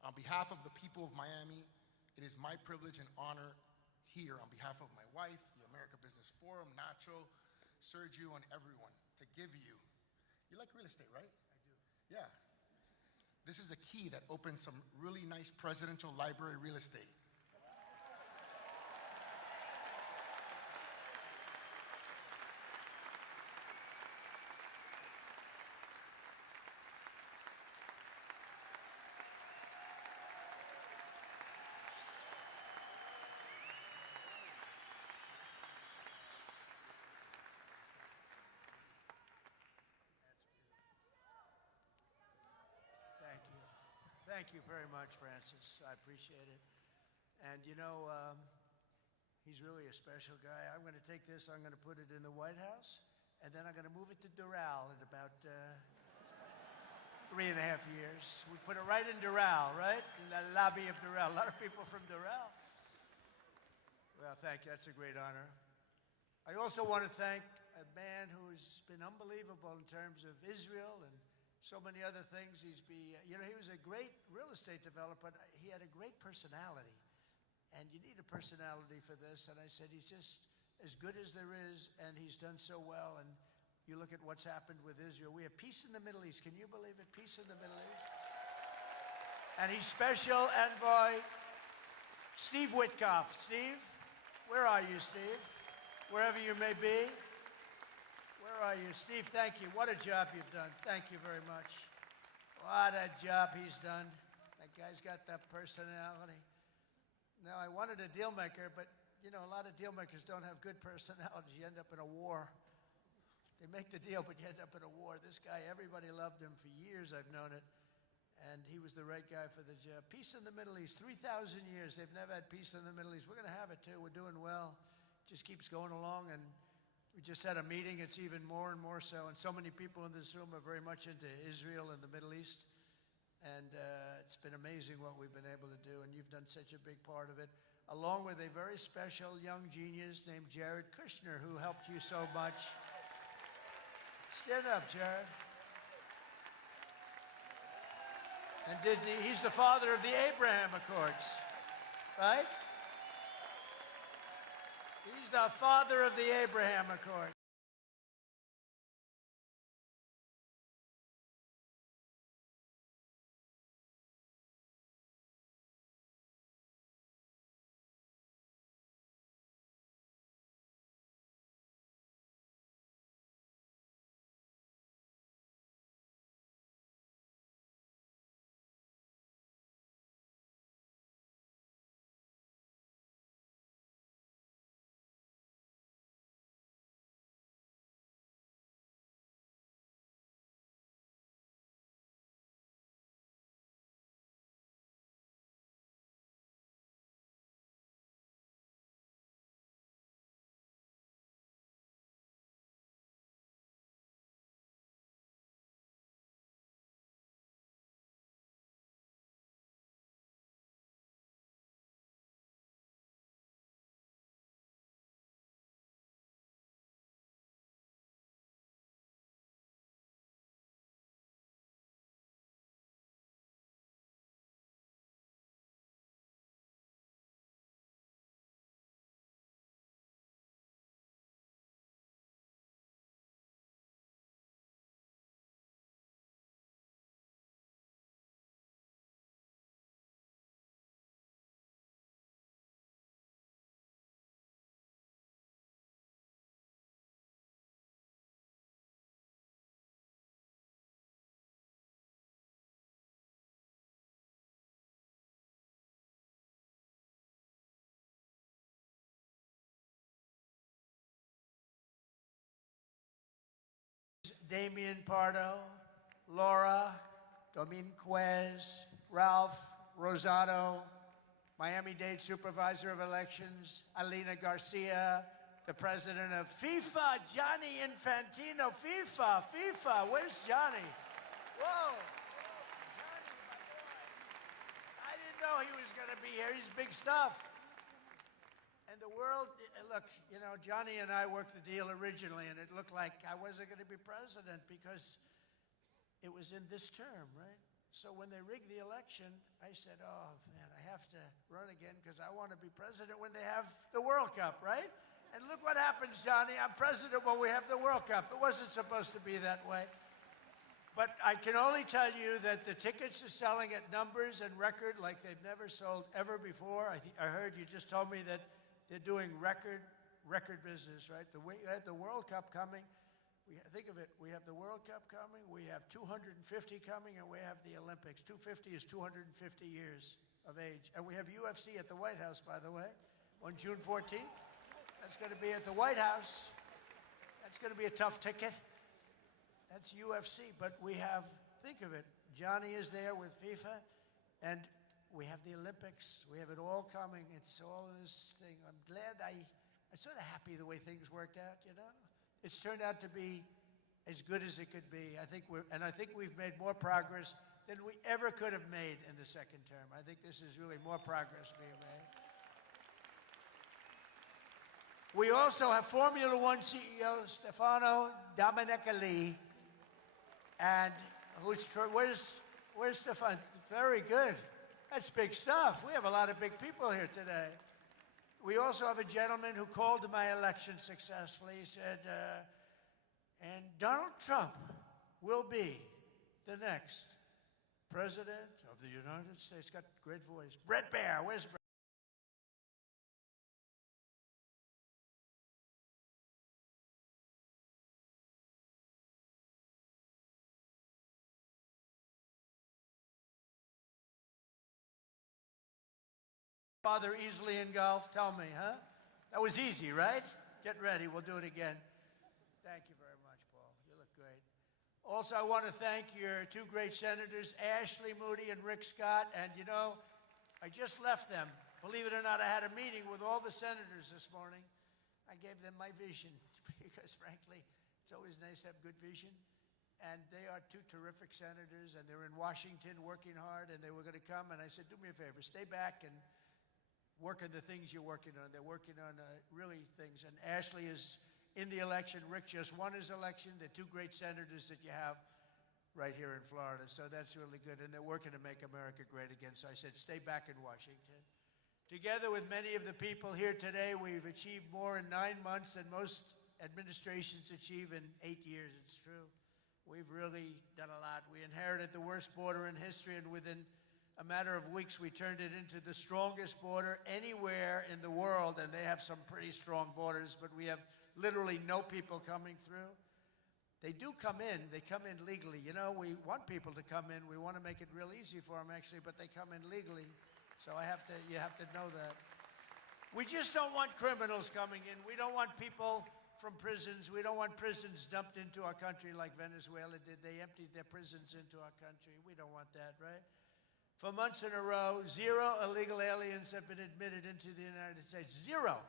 On behalf of the people of Miami, it is my privilege and honor here, on behalf of my wife, the America Business Forum, Nacho, Sergio, and everyone, to give you like real estate, right? I do. Yeah. This is a key that opens some really nice presidential library real estate. thank you very much, Francis. I appreciate it. And you know, he's really a special guy. I'm going to take this, I'm going to put it in the White House, and then I'm going to move it to Doral in about 3.5 years. We put it right in Doral, right? In the lobby of Doral. A lot of people from Doral. Well, thank you. That's a great honor. I also want to thank a man who's been unbelievable in terms of Israel and so many other things. You know, he was a great real estate developer, but he had a great personality. And you need a personality for this. And I said, he's just as good as there is, and he's done so well. And you look at what's happened with Israel. We have peace in the Middle East. Can you believe it? Peace in the Middle East. And he's special envoy Steve Witkoff. Steve, where are you, Steve? Wherever you may be. Where are you? Steve, thank you. What a job you've done. Thank you very much. What a job he's done. That guy's got that personality. Now, I wanted a deal maker, but, you know, a lot of deal makers don't have good personalities. You end up in a war. They make the deal, but you end up in a war. This guy, everybody loved him for years. I've known it. And he was the right guy for the job. Peace in the Middle East. 3,000 years. They've never had peace in the Middle East. We're going to have it, too. We're doing well. Just keeps going along. And we just had a meeting. It's even more and more so. And so many people in this room are very much into Israel and the Middle East. And it's been amazing what we've been able to do. And you've done such a big part of it, along with a very special young genius named Jared Kushner, who helped you so much. Stand up, Jared. And he's the father of the Abraham Accords, right? He's the father of the Abraham Accords. Damian Pardo, Laura, Dominguez, Ralph Rosado, Miami-Dade Supervisor of Elections, Alina Garcia, the President of FIFA, Gianni Infantino. FIFA, where's Johnny? Whoa. I didn't know he was going to be here. He's big stuff. And the world, look, you know, Johnny and I worked the deal originally, and it looked like I wasn't going to be president because it was in this term, right? So when they rigged the election, I said, oh, man, I have to run again because I want to be president when they have the World Cup, right? And look what happens, Johnny. I'm president when we have the World Cup. It wasn't supposed to be that way. But I can only tell you that the tickets are selling at numbers and record like they've never sold ever before. I heard you just told me that they're doing record business, right? The way you had the World Cup coming, think of it, we have the World Cup coming, we have 250 coming, and we have the Olympics. 250 is 250 years of age. And we have UFC at the White House, by the way, on June 14th. That's going to be at the White House. That's going to be a tough ticket. That's UFC. But we have, think of it, Johnny is there with FIFA. And we have the Olympics. We have it all coming. It's all this thing. I'm glad I'm sort of happy the way things worked out, you know? It's turned out to be as good as it could be. I think we've made more progress than we ever could have made in the second term. I think this is really more progress being made. We also have Formula One CEO Stefano Domenicali, and where's Stefano? Very good. That's big stuff. We have a lot of big people here today. We also have a gentleman who called my election successfully. He said, and Donald Trump will be the next president of the United States. Got a great voice. Brett Baer, where's Brett? Father easily in golf? Tell me, huh? That was easy, right? Get ready. We'll do it again. Thank you very much, Paul. You look great. Also, I want to thank your two great senators, Ashley Moody and Rick Scott. And, you know, I just left them. Believe it or not, I had a meeting with all the senators this morning. I gave them my vision because, frankly, it's always nice to have good vision. And they are two terrific senators, and they're in Washington working hard, and they were going to come. And I said, do me a favor, stay back and work on the things you're working on. They're working on really things. And Ashley is in the election. Rick just won his election. They're two great senators that you have right here in Florida. So that's really good. And they're working to make America great again. So I said, stay back in Washington. Together with many of the people here today, we've achieved more in 9 months than most administrations achieve in 8 years. It's true. We've really done a lot. We inherited the worst border in history, and within a matter of weeks, we turned it into the strongest border anywhere in the world, and they have some pretty strong borders, but we have literally no people coming through. They do come in. They come in legally. You know, we want people to come in. We want to make it real easy for them, actually, but they come in legally. So you have to know that. We just don't want criminals coming in. We don't want people from prisons. We don't want prisons dumped into our country like Venezuela did. They emptied their prisons into our country. We don't want that, right? For months in a row, 0 illegal aliens have been admitted into the United States. 0.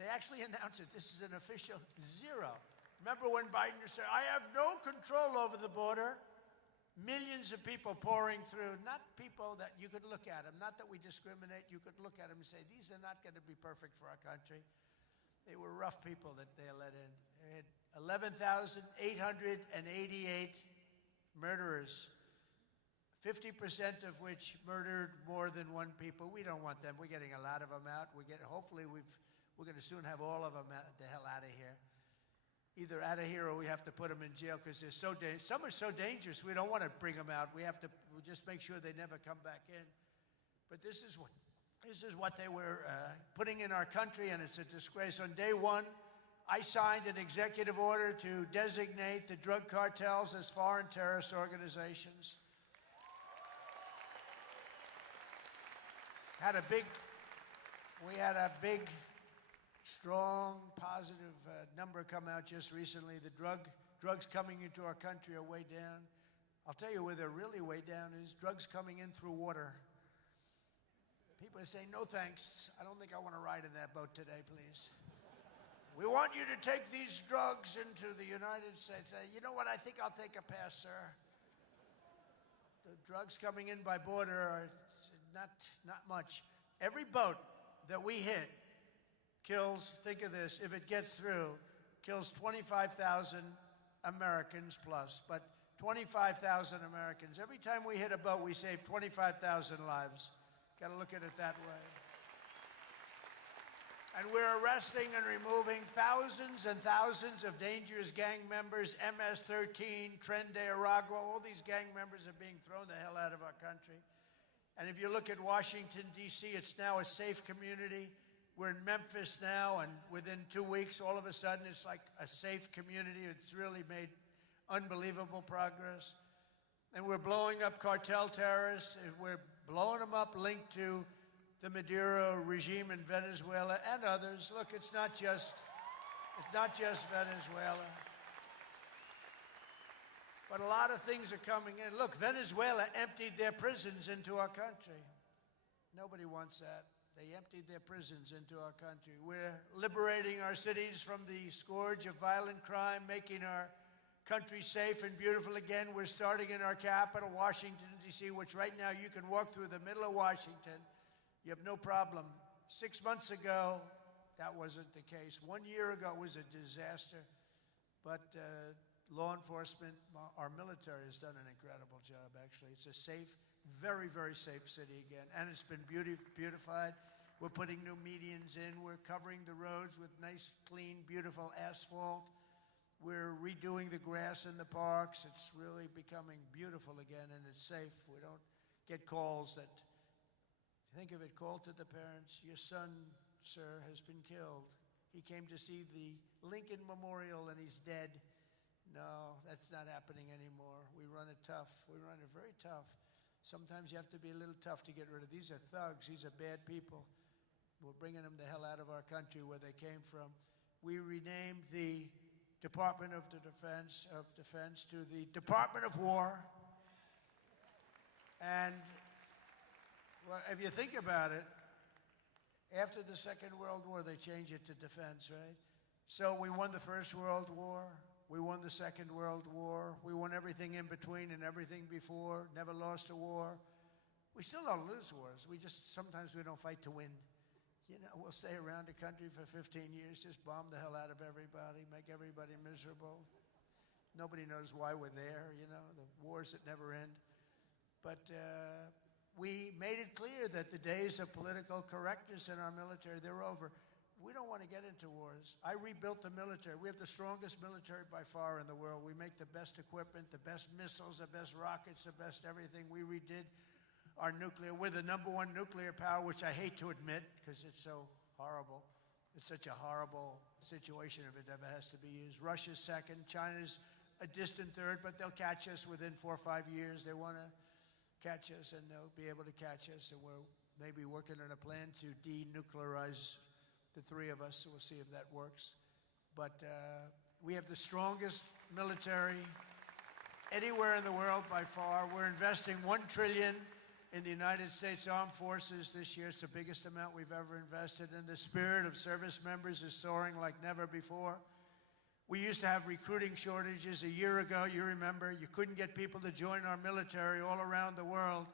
They actually announced it. This is an official 0. Remember when Biden said, I have no control over the border? Millions of people pouring through, not people that you could look at them, not that we discriminate. You could look at them and say, these are not going to be perfect for our country. They were rough people that they let in. They had 11,888 murderers. 50% of which murdered more than one people. We don't want them. We're getting a lot of them out. Hopefully we're going to soon have all of them the hell out of here. Either out of here or we have to put them in jail because they're so dangerous. Some are so dangerous we don't want to bring them out. We just make sure they never come back in. But this is what they were putting in our country, and it's a disgrace. On day one, I signed an executive order to designate the drug cartels as foreign terrorist organizations. We had a big, strong, positive number come out just recently. The drugs coming into our country are way down. I'll tell you where they're really way down is drugs coming in through water. People are saying, no thanks. I don't think I want to ride in that boat today, please. We want you to take these drugs into the United States. You know what? I think I'll take a pass, sir. The drugs coming in by border are not much. Every boat that we hit kills, think of this, if it gets through, kills 25,000 Americans plus, but 25,000 Americans. Every time we hit a boat, we save 25,000 lives. Got to look at it that way. And we're arresting and removing thousands and thousands of dangerous gang members, MS-13, Tren de Aragua, all these gang members are being thrown the hell out of our country. And if you look at Washington, D.C., it's now a safe community. We're in Memphis now, and within 2 weeks, all of a sudden, it's like a safe community. It's really made unbelievable progress. And we're blowing up cartel terrorists. We're blowing them up linked to the Maduro regime in Venezuela and others. Look, it's not just Venezuela. But a lot of things are coming in. Look, Venezuela emptied their prisons into our country. Nobody wants that. They emptied their prisons into our country. We're liberating our cities from the scourge of violent crime, making our country safe and beautiful again. We're starting in our capital, Washington, D.C., which right now you can walk through the middle of Washington. You have no problem. 6 months ago, that wasn't the case. 1 year ago, it was a disaster. But law enforcement, our military has done an incredible job, actually. It's a safe, very, very safe city again. And it's been beautified. We're putting new medians in. We're covering the roads with nice, clean, beautiful asphalt. We're redoing the grass in the parks. It's really becoming beautiful again, and it's safe. We don't get calls that, think of it, call to the parents, your son, sir, has been killed. He came to see the Lincoln Memorial and he's dead. No, that's not happening anymore. We run it tough. We run it very tough. Sometimes you have to be a little tough to get rid of. These are thugs. These are bad people. We're bringing them the hell out of our country where they came from. We renamed the Department of Defense to the Department of War. And well, if you think about it, after the Second World War, they changed it to defense, right? So we won the First World War. We won the Second World War. We won everything in between and everything before. Never lost a war. We still don't lose wars. Sometimes we don't fight to win. You know, we'll stay around the country for 15 years, just bomb the hell out of everybody, make everybody miserable. Nobody knows why we're there, you know, the wars that never end. But we made it clear that the days of political correctness in our military, they're over. We don't want to get into wars. I rebuilt the military. We have the strongest military by far in the world. We make the best equipment, the best missiles, the best rockets, the best everything. We redid our nuclear. We're the #1 nuclear power, which I hate to admit because it's so horrible. It's such a horrible situation if it ever has to be used. Russia's second. China's a distant third, but they'll catch us within 4 or 5 years. They want to catch us, and they'll be able to catch us. And we're maybe working on a plan to denuclearize the three of us, so we'll see if that works. But we have the strongest military anywhere in the world by far. We're investing $1 trillion in the United States Armed Forces this year. It's the biggest amount we've ever invested, and the spirit of service members is soaring like never before. We used to have recruiting shortages a year ago. You remember, you couldn't get people to join our military all around the world.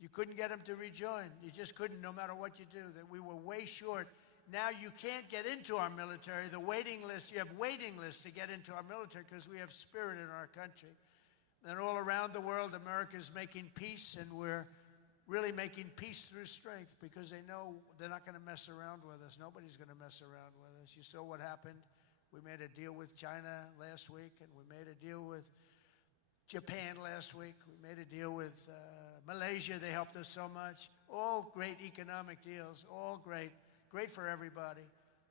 You couldn't get them to rejoin. You just couldn't, no matter what you do. That we were way short. Now you can't get into our military. The waiting list, you have waiting lists to get into our military because we have spirit in our country. And all around the world, America's making peace, and we're really making peace through strength because they know they're not going to mess around with us. Nobody's going to mess around with us. You saw what happened. We made a deal with China last week, and we made a deal with Japan last week. We made a deal with Malaysia. They helped us so much. All great economic deals, all great. Great for everybody.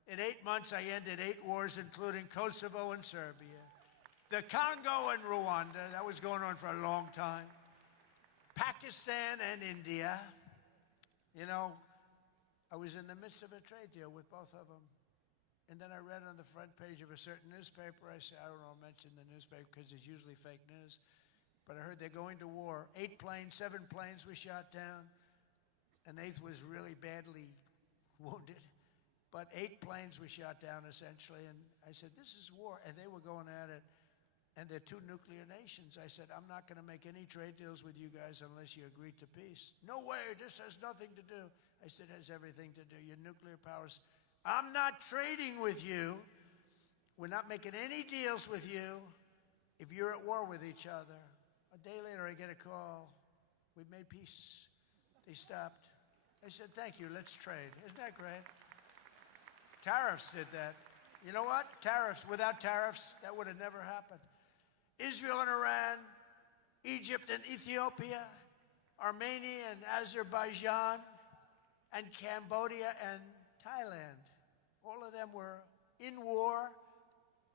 In 8 months, I ended 8 wars, including Kosovo and Serbia. The Congo and Rwanda, that was going on for a long time. Pakistan and India. You know, I was in the midst of a trade deal with both of them. And then I read on the front page of a certain newspaper, I said, I don't know, mention the newspaper because it's usually fake news. But I heard they're going to war. 8 planes, 7 planes were shot down. An 8th was really badly wounded. But 8 planes were shot down, essentially. And I said, this is war. And they were going at it. And they're 2 nuclear nations. I said, I'm not going to make any trade deals with you guys unless you agree to peace. No way, this has nothing to do. I said, it has everything to do. Your nuclear powers. I'm not trading with you. We're not making any deals with you if you're at war with each other. A day later, I get a call. We made peace. They stopped. I said, thank you, let's trade. Isn't that great? Tariffs did that. You know what? Tariffs. Without tariffs, that would have never happened. Israel and Iran, Egypt and Ethiopia, Armenia and Azerbaijan, and Cambodia and Thailand. All of them were in war,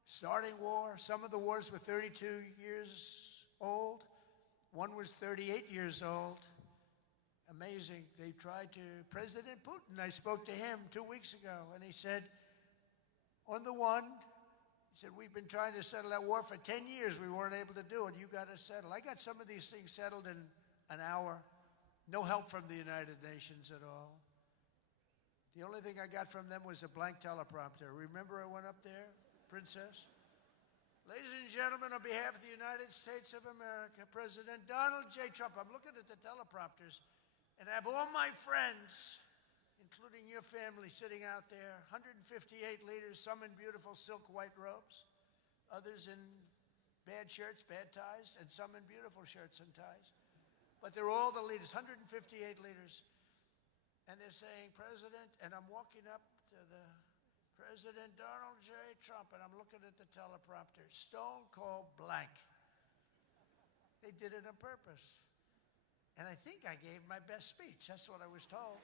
starting war. Some of the wars were 32 years old. One was 38 years old. Amazing. They tried to, President Putin, I spoke to him 2 weeks ago, and he said, on the one, said, we've been trying to settle that war for 10 years. We weren't able to do it. You got to settle. I got some of these things settled in an hour. No help from the United Nations at all. The only thing I got from them was a blank teleprompter. Remember I went up there, Princess? Ladies and gentlemen, on behalf of the United States of America, President Donald J. Trump, I'm looking at the teleprompters, and I have all my friends, including your family, sitting out there, 158 leaders, some in beautiful silk white robes, others in bad shirts, bad ties, and some in beautiful shirts and ties. But they're all the leaders, 158 leaders. And they're saying, President, and I'm walking up to the President Donald J. Trump, and I'm looking at the teleprompter, stone cold blank. They did it on purpose. And I think I gave my best speech. That's what I was told.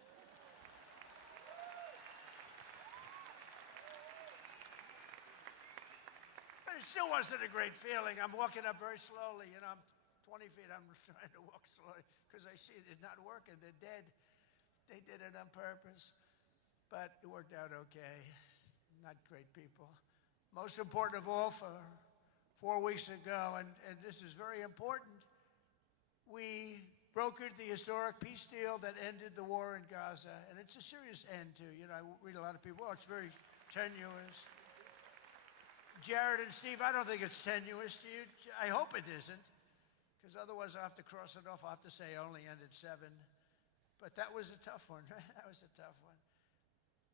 But it still wasn't a great feeling. I'm walking up very slowly. You know, I'm 20 feet. I'm trying to walk slowly because I see it's not working. They're dead. They did it on purpose. But it worked out okay. Not great people. Most important of all, for 4 weeks ago, and this is very important, we brokered the historic peace deal that ended the war in Gaza. And it's a serious end, too. You know, I read a lot of people, oh, it's very tenuous. Jared and Steve, I don't think it's tenuous to you. I hope it isn't, because otherwise I'll have to cross it off. I'll have to say only ended 7. But that was a tough one, right? That was a tough one.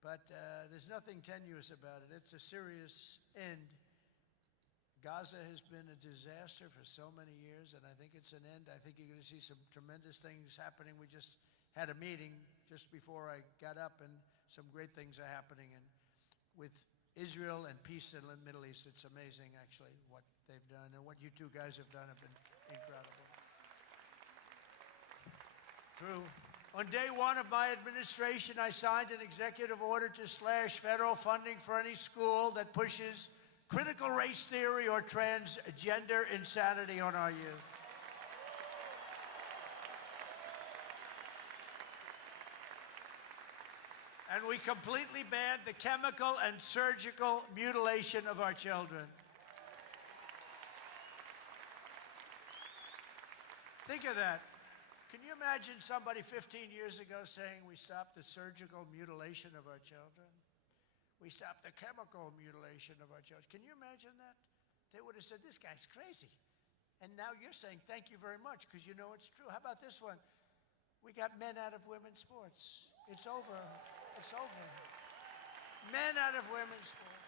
But there's nothing tenuous about it. It's a serious end. Gaza has been a disaster for so many years, and I think it's an end. I think you're going to see some tremendous things happening. We just had a meeting just before I got up, and some great things are happening. And with Israel and peace in the Middle East, it's amazing, actually, what they've done. And what you two guys have done have been incredible. True. On day 1 of my administration, I signed an executive order to slash federal funding for any school that pushes critical race theory or transgender insanity on our youth. And we completely banned the chemical and surgical mutilation of our children. Think of that. Can you imagine somebody 15 years ago saying we stopped the surgical mutilation of our children? We stopped the chemical mutilation of our children. Can you imagine that? They would have said, this guy's crazy. And now you're saying, thank you very much, because you know it's true. How about this one? We got men out of women's sports. It's over. It's over. Men out of women's sports.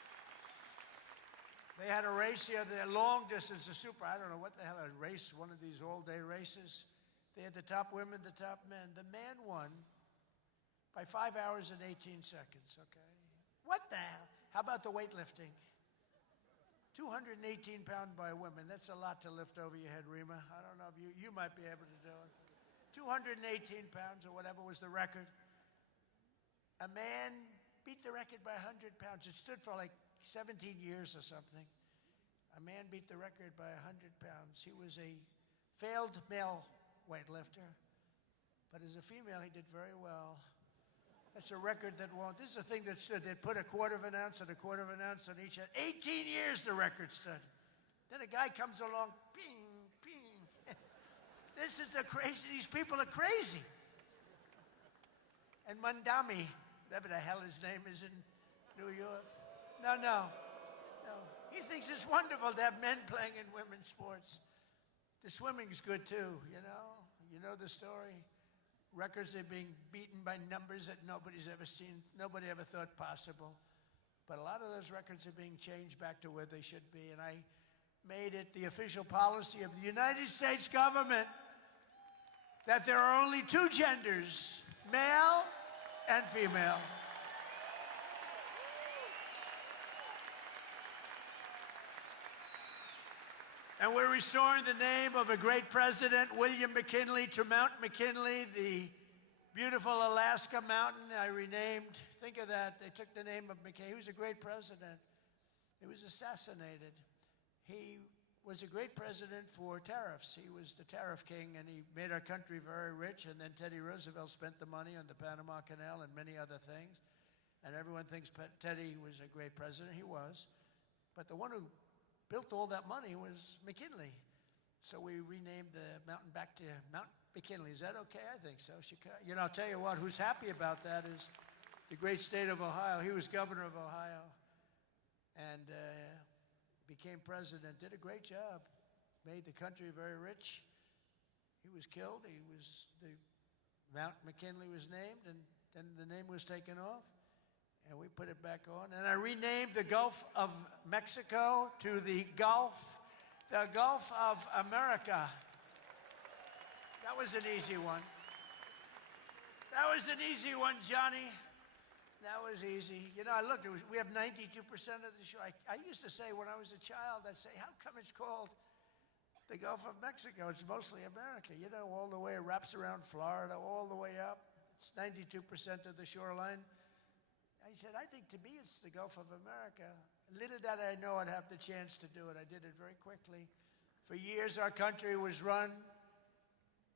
They had a race here, the long distance, the super, I don't know what the hell, a race, one of these all-day races. They had the top women, the top men. The man won by 5 hours and 18 seconds, okay? What the hell? How about the weightlifting? 218 pounds by women. That's a lot to lift over your head, Rima. I don't know if you might be able to do it. 218 pounds or whatever was the record. A man beat the record by 100 pounds. It stood for like 17 years or something. A man beat the record by 100 pounds. He was a failed male weightlifter, but as a female, he did very well. That's a record that won't. This is a thing that stood. They'd put a quarter of an ounce and a quarter of an ounce on each end. 18 years the record stood. Then a guy comes along, ping, ping. This is a crazy. These people are crazy. And Mandami, whatever the hell his name is in New York. No. He thinks it's wonderful to have men playing in women's sports. The swimming's good too, you know? You know the story? Records are being beaten by numbers that nobody's ever seen, nobody ever thought possible. But a lot of those records are being changed back to where they should be, and I made it the official policy of the United States government that there are only 2 genders, male and female. And we're restoring the name of a great president, William McKinley, to Mount McKinley, the beautiful Alaska mountain I renamed. Think of that. They took the name of McKinley. He was a great president. He was assassinated. He was a great president for tariffs. He was the tariff king, and he made our country very rich. And then Teddy Roosevelt spent the money on the Panama Canal and many other things. And everyone thinks Teddy was a great president. He was. But the one who built all that money was McKinley. So we renamed the mountain back to Mount McKinley. Is that okay? I think so. Chicago. You know, I'll tell you what, who's happy about that is the great state of Ohio. He was governor of Ohio and became president, did a great job, made the country very rich. He was killed. Mount McKinley was named, and then the name was taken off, and we put it back on. And I renamed the Gulf of Mexico to the Gulf of America. That was an easy one. That was an easy one, Johnny. That was easy. You know, I looked, we have 92% of the shore. I used to say when I was a child, I'd say, how come it's called the Gulf of Mexico? It's mostly America. You know, all the way, it wraps around Florida, all the way up. It's 92% of the shoreline. I said, I think to me it's the Gulf of America. Little did I know I'd have the chance to do it. I did it very quickly. For years, our country was run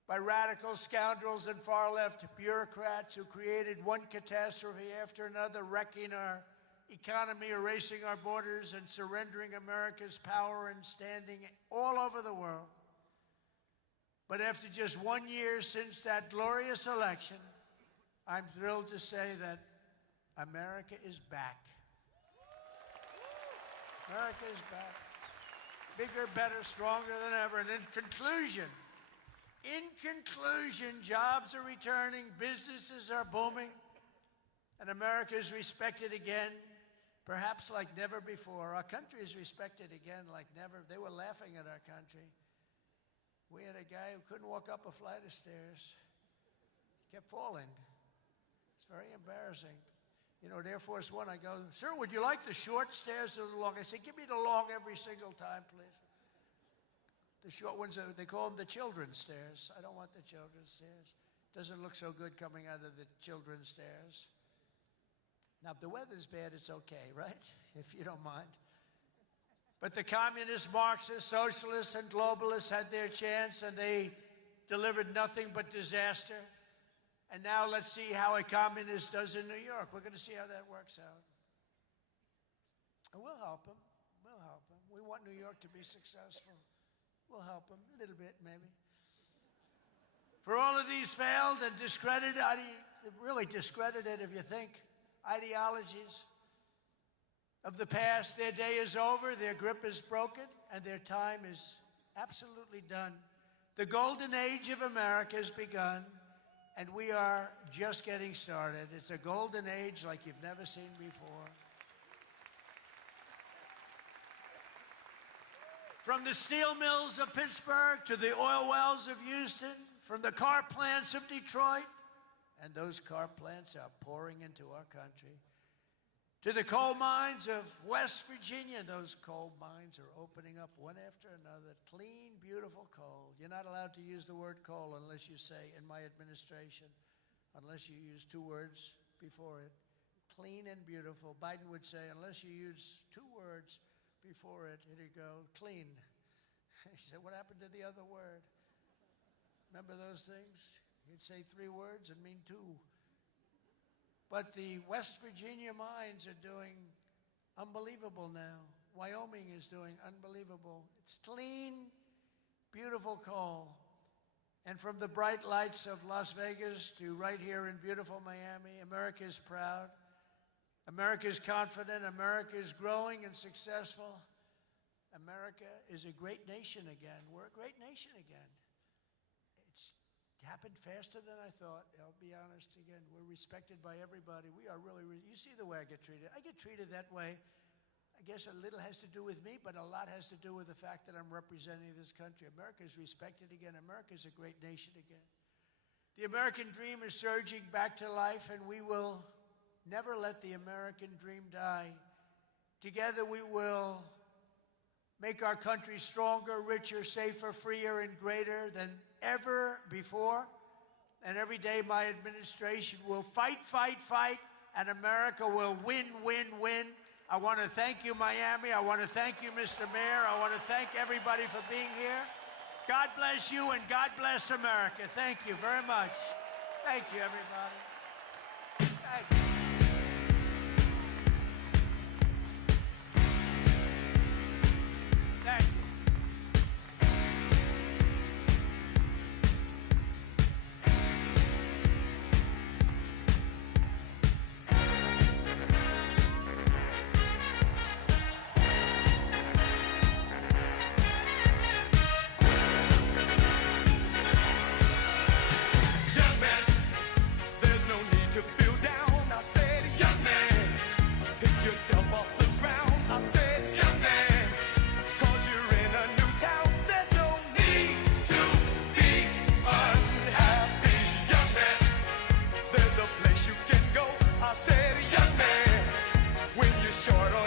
by radical scoundrels and far-left bureaucrats who created one catastrophe after another, wrecking our economy, erasing our borders, and surrendering America's power and standing all over the world. But after just 1 year since that glorious election, I'm thrilled to say that America is back. America is back. Bigger, better, stronger than ever. And in conclusion, jobs are returning, businesses are booming, and America is respected again, perhaps like never before. Our country is respected again like never. They were laughing at our country. We had a guy who couldn't walk up a flight of stairs. He kept falling. It's very embarrassing. You know, at Air Force One, I go, sir, would you like the short stairs or the long? I say, give me the long every single time, please. The short ones, they call them the children's stairs. I don't want the children's stairs. Doesn't look so good coming out of the children's stairs. Now, if the weather's bad, it's okay, right? If you don't mind. But the communists, Marxists, socialists, and globalists had their chance, and they delivered nothing but disaster. And now let's see how a communist does in New York. We're going to see how that works out. And we'll help them. We'll help them. We want New York to be successful. We'll help them a little bit, maybe. For all of these failed and discredited, really discredited if you think, ideologies of the past, their day is over, their grip is broken, and their time is absolutely done. The golden age of America has begun, and we are just getting started. It's a golden age like you've never seen before. From the steel mills of Pittsburgh to the oil wells of Houston, from the car plants of Detroit, and those car plants are pouring into our country, to the coal mines of West Virginia. Those coal mines are opening up one after another. Clean, beautiful coal. You're not allowed to use the word coal unless you say, in my administration, unless you use 2 words before it. Clean and beautiful. Biden would say, unless you use 2 words before it, here you go, clean. She said, what happened to the other word? Remember those things? You'd say 3 words and mean 2. But the West Virginia mines are doing unbelievable now. Wyoming is doing unbelievable. It's clean, beautiful coal. And from the bright lights of Las Vegas to right here in beautiful Miami, America is proud. America is confident. America is growing and successful. America is a great nation again. We're a great nation again. It's happened faster than I thought. I'll be honest again. We're respected by everybody. We are really, you see the way I get treated. I get treated that way. I guess a little has to do with me, but a lot has to do with the fact that I'm representing this country. America is respected again. America is a great nation again. The American dream is surging back to life, and we will never let the American dream die. Together we will make our country stronger, richer, safer, freer, and greater than ever before. And every day my administration will fight, fight, fight, and America will win, win, win. I want to thank you, Miami. I want to thank you, Mr. Mayor. I want to thank everybody for being here. God bless you, and God bless America. Thank you very much. Thank you, everybody. Thank you. short or